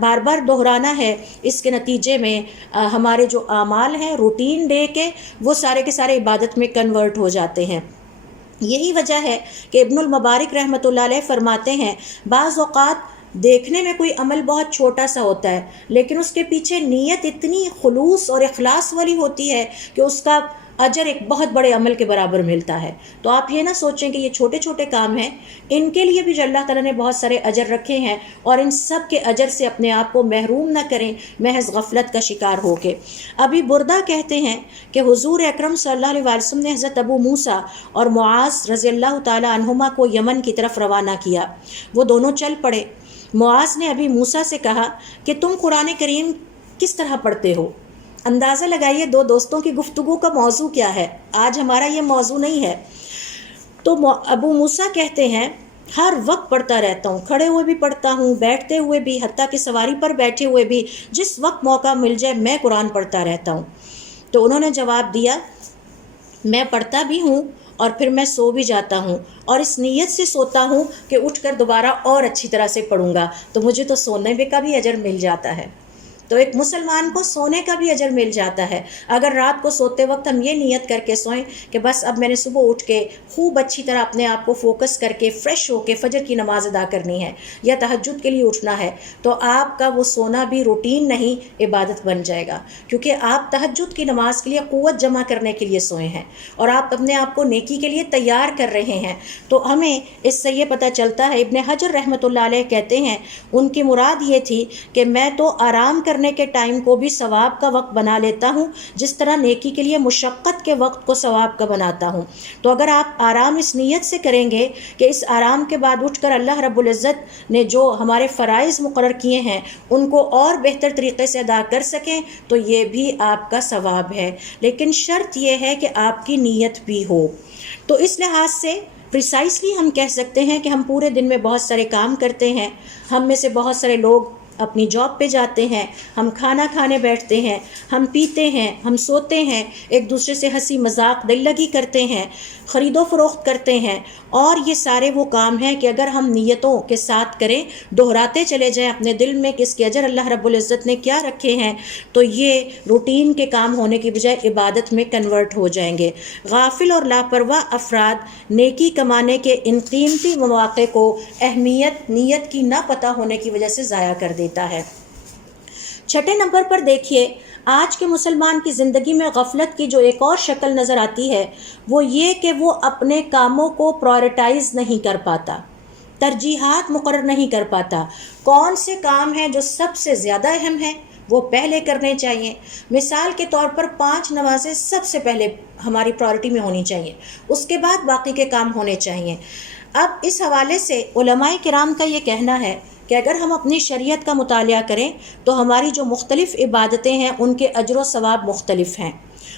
بار بار دہرانا ہے، اس کے نتیجے میں ہمارے جو اعمال ہیں روٹین ڈے کے، وہ سارے کے سارے عبادت میں کنورٹ ہو جاتے ہیں۔ یہی وجہ ہے کہ ابن المبارک رحمۃ اللہ علیہ فرماتے ہیں بعض اوقات دیکھنے میں کوئی عمل بہت چھوٹا سا ہوتا ہے، لیکن اس کے پیچھے نیت اتنی خلوص اور اخلاص والی ہوتی ہے کہ اس کا اجر ایک بہت بڑے عمل کے برابر ملتا ہے۔ تو آپ یہ نہ سوچیں کہ یہ چھوٹے چھوٹے کام ہیں، ان کے لیے بھی جو اللہ تعالیٰ نے بہت سارے اجر رکھے ہیں، اور ان سب کے اجر سے اپنے آپ کو محروم نہ کریں محض غفلت کا شکار ہو کے۔ ابھی بردہ کہتے ہیں کہ حضور اکرم صلی اللہ علیہ وسلم نے حضرت ابو موسیٰ اور معاذ رضی اللہ تعالیٰ عنہما کو یمن کی طرف روانہ کیا۔ وہ دونوں چل پڑے۔ معاذ نے ابھی موسیٰ سے کہا کہ تم قرآن کریم کس طرح پڑھتے ہو؟ اندازہ لگائیے 2 دوستوں کی گفتگو کا موضوع کیا ہے۔ آج ہمارا یہ موضوع نہیں ہے۔ تو ابو موسیٰ کہتے ہیں ہر وقت پڑھتا رہتا ہوں، کھڑے ہوئے بھی پڑھتا ہوں، بیٹھتے ہوئے بھی، حتیٰ کہ سواری پر بیٹھے ہوئے بھی، جس وقت موقع مل جائے میں قرآن پڑھتا رہتا ہوں۔ تو انہوں نے جواب دیا میں پڑھتا بھی ہوں اور پھر میں سو بھی جاتا ہوں، اور اس نیت سے سوتا ہوں کہ اٹھ کر دوبارہ اور اچھی طرح سے پڑھوں گا، تو مجھے تو سونے کا بھی اجر مل جاتا ہے۔ تو ایک مسلمان کو سونے کا بھی اجر مل جاتا ہے اگر رات کو سوتے وقت ہم یہ نیت کر کے سوئیں کہ بس اب میں نے صبح اٹھ کے خوب اچھی طرح اپنے آپ کو فوکس کر کے فریش ہو کے فجر کی نماز ادا کرنی ہے یا تہجد کے لیے اٹھنا ہے، تو آپ کا وہ سونا بھی روٹین نہیں عبادت بن جائے گا، کیونکہ آپ تہجد کی نماز کے لیے قوت جمع کرنے کے لیے سوئے ہیں اور آپ اپنے آپ کو نیکی کے لیے تیار کر رہے ہیں۔ تو ہمیں اس سے یہ پتہ چلتا ہے، ابن حجر رحمۃ اللہ علیہ کہتے ہیں ان کی مراد یہ تھی کہ میں تو آرام کرنے کے ٹائم کو بھی ثواب کا وقت بنا لیتا ہوں جس طرح نیکی کے لیے مشقت کے وقت کو ثواب کا بناتا ہوں۔ تو اگر آپ آرام اس نیت سے کریں گے کہ اس آرام کے بعد اٹھ کر اللہ رب العزت نے جو ہمارے فرائض مقرر کیے ہیں ان کو اور بہتر طریقے سے ادا کر سکیں، تو یہ بھی آپ کا ثواب ہے، لیکن شرط یہ ہے کہ آپ کی نیت بھی ہو۔ تو اس لحاظ سے پریسائسلی ہم کہہ سکتے ہیں کہ ہم پورے دن میں بہت سارے کام کرتے ہیں، ہم میں سے بہت سارے لوگ اپنی جاب پہ جاتے ہیں، ہم کھانا کھانے بیٹھتے ہیں، ہم پیتے ہیں، ہم سوتے ہیں، ایک دوسرے سے ہنسی مذاق دل لگی کرتے ہیں، خرید و فروخت کرتے ہیں، اور یہ سارے وہ کام ہیں کہ اگر ہم نیتوں کے ساتھ کریں، دہراتے چلے جائیں اپنے دل میں کہ اس کے اجر اللہ رب العزت نے کیا رکھے ہیں، تو یہ روٹین کے کام ہونے کی بجائے عبادت میں کنورٹ ہو جائیں گے۔ غافل اور لاپرواہ افراد نیکی کمانے کے ان قیمتی مواقع کو اہمیت نیت کی نہ پتہ ہونے کی وجہ سے ضائع کر دیتا ہے۔ 6 نمبر پر دیکھیے، آج کے مسلمان کی زندگی میں غفلت کی جو ایک اور شکل نظر آتی ہے وہ یہ کہ وہ اپنے کاموں کو پرائورٹائز نہیں کر پاتا، ترجیحات مقرر نہیں کر پاتا۔ کون سے کام ہیں جو سب سے زیادہ اہم ہیں وہ پہلے کرنے چاہیے۔ مثال کے طور پر 5 نمازیں سب سے پہلے ہماری پرائورٹی میں ہونی چاہیے، اس کے بعد باقی کے کام ہونے چاہیے۔ اب اس حوالے سے علماء کرام کا یہ کہنا ہے کہ اگر ہم اپنی شریعت کا مطالعہ کریں تو ہماری جو مختلف عبادتیں ہیں ان کے اجر و ثواب مختلف ہیں،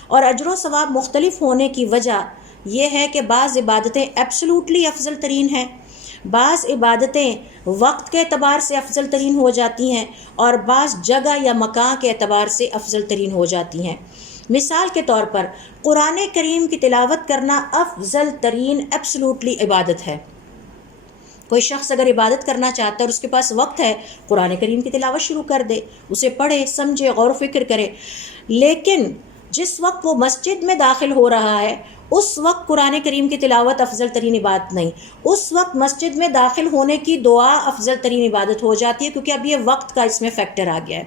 اور اجر و ثواب مختلف ہونے کی وجہ یہ ہے کہ بعض عبادتیں ایبسلوٹلی افضل ترین ہیں، بعض عبادتیں وقت کے اعتبار سے افضل ترین ہو جاتی ہیں، اور بعض جگہ یا مکان کے اعتبار سے افضل ترین ہو جاتی ہیں۔ مثال کے طور پر قرآن کریم کی تلاوت کرنا افضل ترین ایبسلوٹلی عبادت ہے۔ کوئی شخص اگر عبادت کرنا چاہتا ہے اور اس کے پاس وقت ہے، قرآن کریم کی تلاوت شروع کر دے، اسے پڑھے، سمجھے، غور و فکر کرے۔ لیکن جس وقت وہ مسجد میں داخل ہو رہا ہے اس وقت قرآن کریم کی تلاوت افضل ترین عبادت نہیں، اس وقت مسجد میں داخل ہونے کی دعا افضل ترین عبادت ہو جاتی ہے، کیونکہ اب یہ وقت کا اس میں فیکٹر آ گیا ہے۔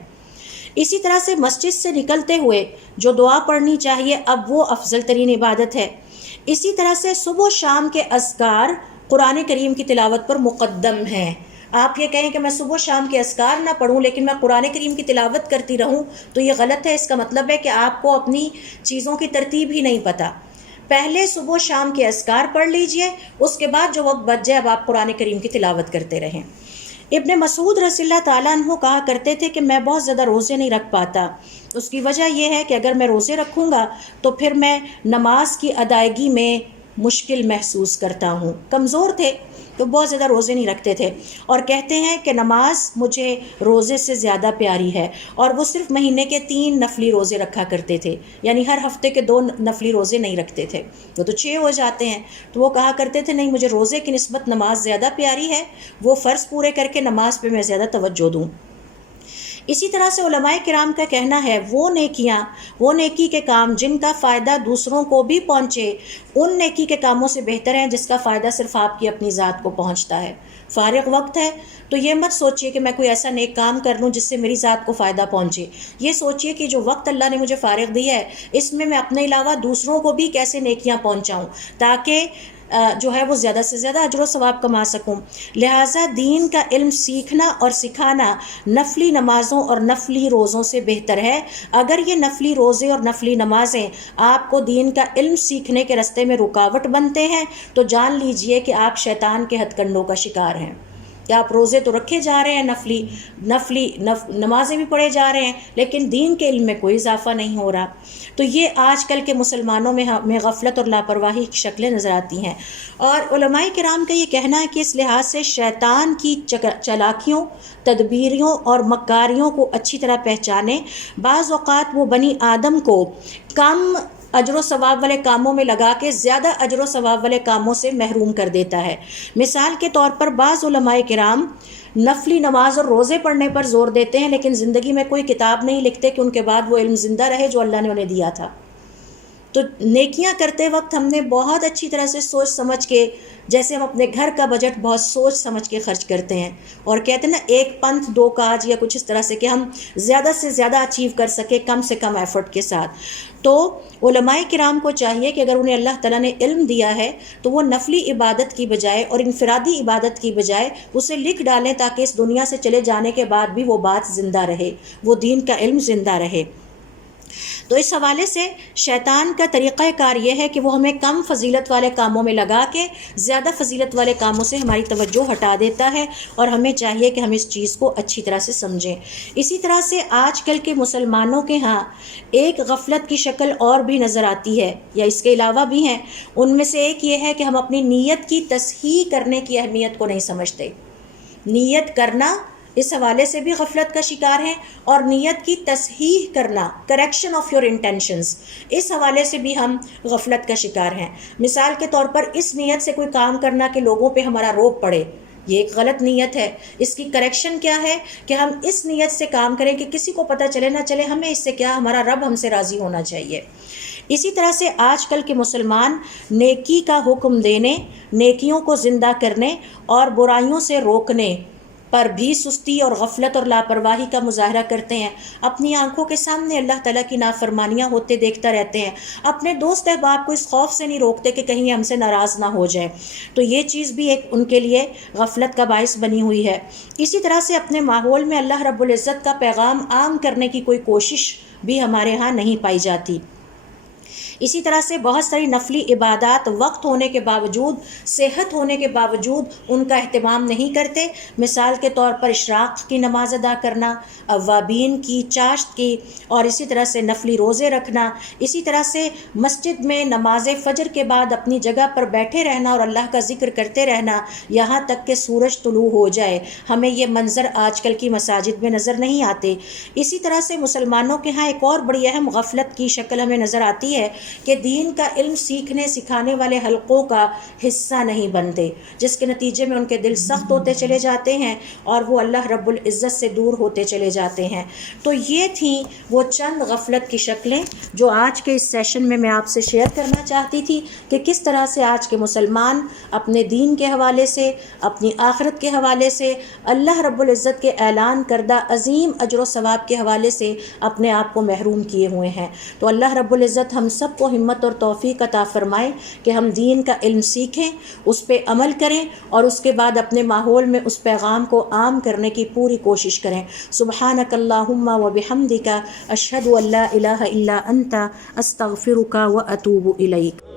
اسی طرح سے مسجد سے نکلتے ہوئے جو دعا پڑھنی چاہیے اب وہ افضل ترین عبادت ہے۔ اسی طرح سے صبح و شام کے اذکار قرآن کریم کی تلاوت پر مقدم ہیں۔ آپ یہ کہیں کہ میں صبح و شام کے اذکار نہ پڑھوں لیکن میں قرآن کریم کی تلاوت کرتی رہوں تو یہ غلط ہے۔ اس کا مطلب ہے کہ آپ کو اپنی چیزوں کی ترتیب ہی نہیں پتہ۔ پہلے صبح و شام کے اذکار پڑھ لیجئے، اس کے بعد جو وقت بچ جائے اب آپ قرآن کریم کی تلاوت کرتے رہیں۔ ابن مسعود رضی اللہ تعالیٰ عنہ کہا کرتے تھے کہ میں بہت زیادہ روزے نہیں رکھ پاتا، اس کی وجہ یہ ہے کہ اگر میں روزے رکھوں گا تو پھر میں نماز کی ادائیگی میں مشکل محسوس کرتا ہوں۔ کمزور تھے تو بہت زیادہ روزے نہیں رکھتے تھے، اور کہتے ہیں کہ نماز مجھے روزے سے زیادہ پیاری ہے، اور وہ صرف مہینے کے 3 نفلی روزے رکھا کرتے تھے، یعنی ہر ہفتے کے 2 نفلی روزے نہیں رکھتے تھے، وہ تو 6 ہو جاتے ہیں۔ تو وہ کہا کرتے تھے نہیں، مجھے روزے کی نسبت نماز زیادہ پیاری ہے، وہ فرض پورے کر کے نماز پہ میں زیادہ توجہ دوں۔ اسی طرح سے علماء کرام کا کہنا ہے وہ نیکی کے کام جن کا فائدہ دوسروں کو بھی پہنچے ان نیکی کے کاموں سے بہتر ہیں جس کا فائدہ صرف آپ کی اپنی ذات کو پہنچتا ہے۔ فارغ وقت ہے تو یہ مت سوچئے کہ میں کوئی ایسا نیک کام کر لوں جس سے میری ذات کو فائدہ پہنچے، یہ سوچئے کہ جو وقت اللہ نے مجھے فارغ دیا ہے اس میں میں اپنے علاوہ دوسروں کو بھی کیسے نیکیاں پہنچاؤں تاکہ جو ہے وہ زیادہ سے زیادہ اجر و ثواب کما سکوں۔ لہٰذا دین کا علم سیکھنا اور سکھانا نفلی نمازوں اور نفلی روزوں سے بہتر ہے۔ اگر یہ نفلی روزے اور نفلی نمازیں آپ کو دین کا علم سیکھنے کے راستے میں رکاوٹ بنتے ہیں تو جان لیجئے کہ آپ شیطان کے ہتھ کنڈوں کا شکار ہیں، کہ آپ روزے تو رکھے جا رہے ہیں، نمازیں بھی پڑھے جا رہے ہیں، لیکن دین کے علم میں کوئی اضافہ نہیں ہو رہا۔ تو یہ آج کل کے مسلمانوں میں غفلت اور لاپرواہی کی شکلیں نظر آتی ہیں، اور علماء کرام کا یہ کہنا ہے کہ اس لحاظ سے شیطان کی چالاکیوں، تدبیریوں اور مکاریوں کو اچھی طرح پہچانیں۔ بعض اوقات وہ بنی آدم کو کم اجر و ثواب والے کاموں میں لگا کے زیادہ اجر و ثواب والے کاموں سے محروم کر دیتا ہے۔ مثال کے طور پر بعض علماء کرام نفلی نماز اور روزے پڑھنے پر زور دیتے ہیں لیکن زندگی میں کوئی کتاب نہیں لکھتے کہ ان کے بعد وہ علم زندہ رہے جو اللہ نے انہیں دیا تھا۔ تو نیکیاں کرتے وقت ہم نے بہت اچھی طرح سے سوچ سمجھ کے، جیسے ہم اپنے گھر کا بجٹ بہت سوچ سمجھ کے خرچ کرتے ہیں، اور کہتے ہیں نا 1 پنتھ 2 کاج یا کچھ اس طرح سے کہ ہم زیادہ سے زیادہ اچیو کر سکیں کم سے کم ایفرٹ کے ساتھ۔ تو علماء کرام کو چاہیے کہ اگر انہیں اللہ تعالیٰ نے علم دیا ہے تو وہ نفلی عبادت کی بجائے اور انفرادی عبادت کی بجائے اسے لکھ ڈالیں تاکہ اس دنیا سے چلے جانے کے بعد بھی وہ بات زندہ رہے، وہ دین کا علم زندہ رہے۔ تو اس حوالے سے شیطان کا طریقہ کار یہ ہے کہ وہ ہمیں کم فضیلت والے کاموں میں لگا کے زیادہ فضیلت والے کاموں سے ہماری توجہ ہٹا دیتا ہے، اور ہمیں چاہیے کہ ہم اس چیز کو اچھی طرح سے سمجھیں۔ اسی طرح سے آج کل کے مسلمانوں کے ہاں ایک غفلت کی شکل اور بھی نظر آتی ہے، یا اس کے علاوہ بھی ہیں۔ ان میں سے ایک یہ ہے کہ ہم اپنی نیت کی تصحیح کرنے کی اہمیت کو نہیں سمجھتے۔ نیت کرنا اس حوالے سے بھی غفلت کا شکار ہے، اور نیت کی تصحیح کرنا، کریکشن آف یور انٹینشنز، اس حوالے سے بھی ہم غفلت کا شکار ہیں۔ مثال کے طور پر اس نیت سے کوئی کام کرنا کہ لوگوں پہ ہمارا روب پڑے، یہ ایک غلط نیت ہے۔ اس کی کریکشن کیا ہے کہ ہم اس نیت سے کام کریں کہ کسی کو پتہ چلے نہ چلے، ہمیں اس سے کیا، ہمارا رب ہم سے راضی ہونا چاہیے۔ اسی طرح سے آج کل کے مسلمان نیکی کا حکم دینے، نیکیوں کو زندہ کرنے اور برائیوں سے روکنے پر بھی سستی اور غفلت اور لاپرواہی کا مظاہرہ کرتے ہیں، اپنی آنکھوں کے سامنے اللہ تعالیٰ کی نافرمانیاں ہوتے دیکھتا رہتے ہیں، اپنے دوست احباب کو اس خوف سے نہیں روکتے کہ کہیں ہم سے ناراض نہ ہو جائے، تو یہ چیز بھی ایک ان کے لیے غفلت کا باعث بنی ہوئی ہے۔ اسی طرح سے اپنے ماحول میں اللہ رب العزت کا پیغام عام کرنے کی کوئی کوشش بھی ہمارے ہاں نہیں پائی جاتی۔ اسی طرح سے بہت ساری نفلی عبادات وقت ہونے کے باوجود، صحت ہونے کے باوجود ان کا اہتمام نہیں کرتے، مثال کے طور پر اشراق کی نماز ادا کرنا، اوابین کی، چاشت کی، اور اسی طرح سے نفلی روزے رکھنا، اسی طرح سے مسجد میں نماز فجر کے بعد اپنی جگہ پر بیٹھے رہنا اور اللہ کا ذکر کرتے رہنا یہاں تک کہ سورج طلوع ہو جائے۔ ہمیں یہ منظر آج کل کی مساجد میں نظر نہیں آتے۔ اسی طرح سے مسلمانوں کے ہاں ایک اور بڑی اہم غفلت کی شکل ہمیں نظر آتی ہے کہ دین کا علم سیکھنے سکھانے والے حلقوں کا حصہ نہیں بنتے، جس کے نتیجے میں ان کے دل سخت ہوتے چلے جاتے ہیں اور وہ اللہ رب العزت سے دور ہوتے چلے جاتے ہیں۔ تو یہ تھیں وہ چند غفلت کی شکلیں جو آج کے اس سیشن میں آپ سے شیئر کرنا چاہتی تھی کہ کس طرح سے آج کے مسلمان اپنے دین کے حوالے سے، اپنی آخرت کے حوالے سے، اللہ رب العزت کے اعلان کردہ عظیم اجر و ثواب کے حوالے سے اپنے آپ کو محروم کیے ہوئے ہیں۔ تو اللہ رب العزت ہم سب کو ہمت اور توفیق عطا فرمائے کہ ہم دین کا علم سیکھیں، اس پہ عمل کریں اور اس کے بعد اپنے ماحول میں اس پیغام کو عام کرنے کی پوری کوشش کریں۔ سبحانک اللہم و بحمدک، اشہد ان لا الہ الا انت، استغفرک و اتوب الیک۔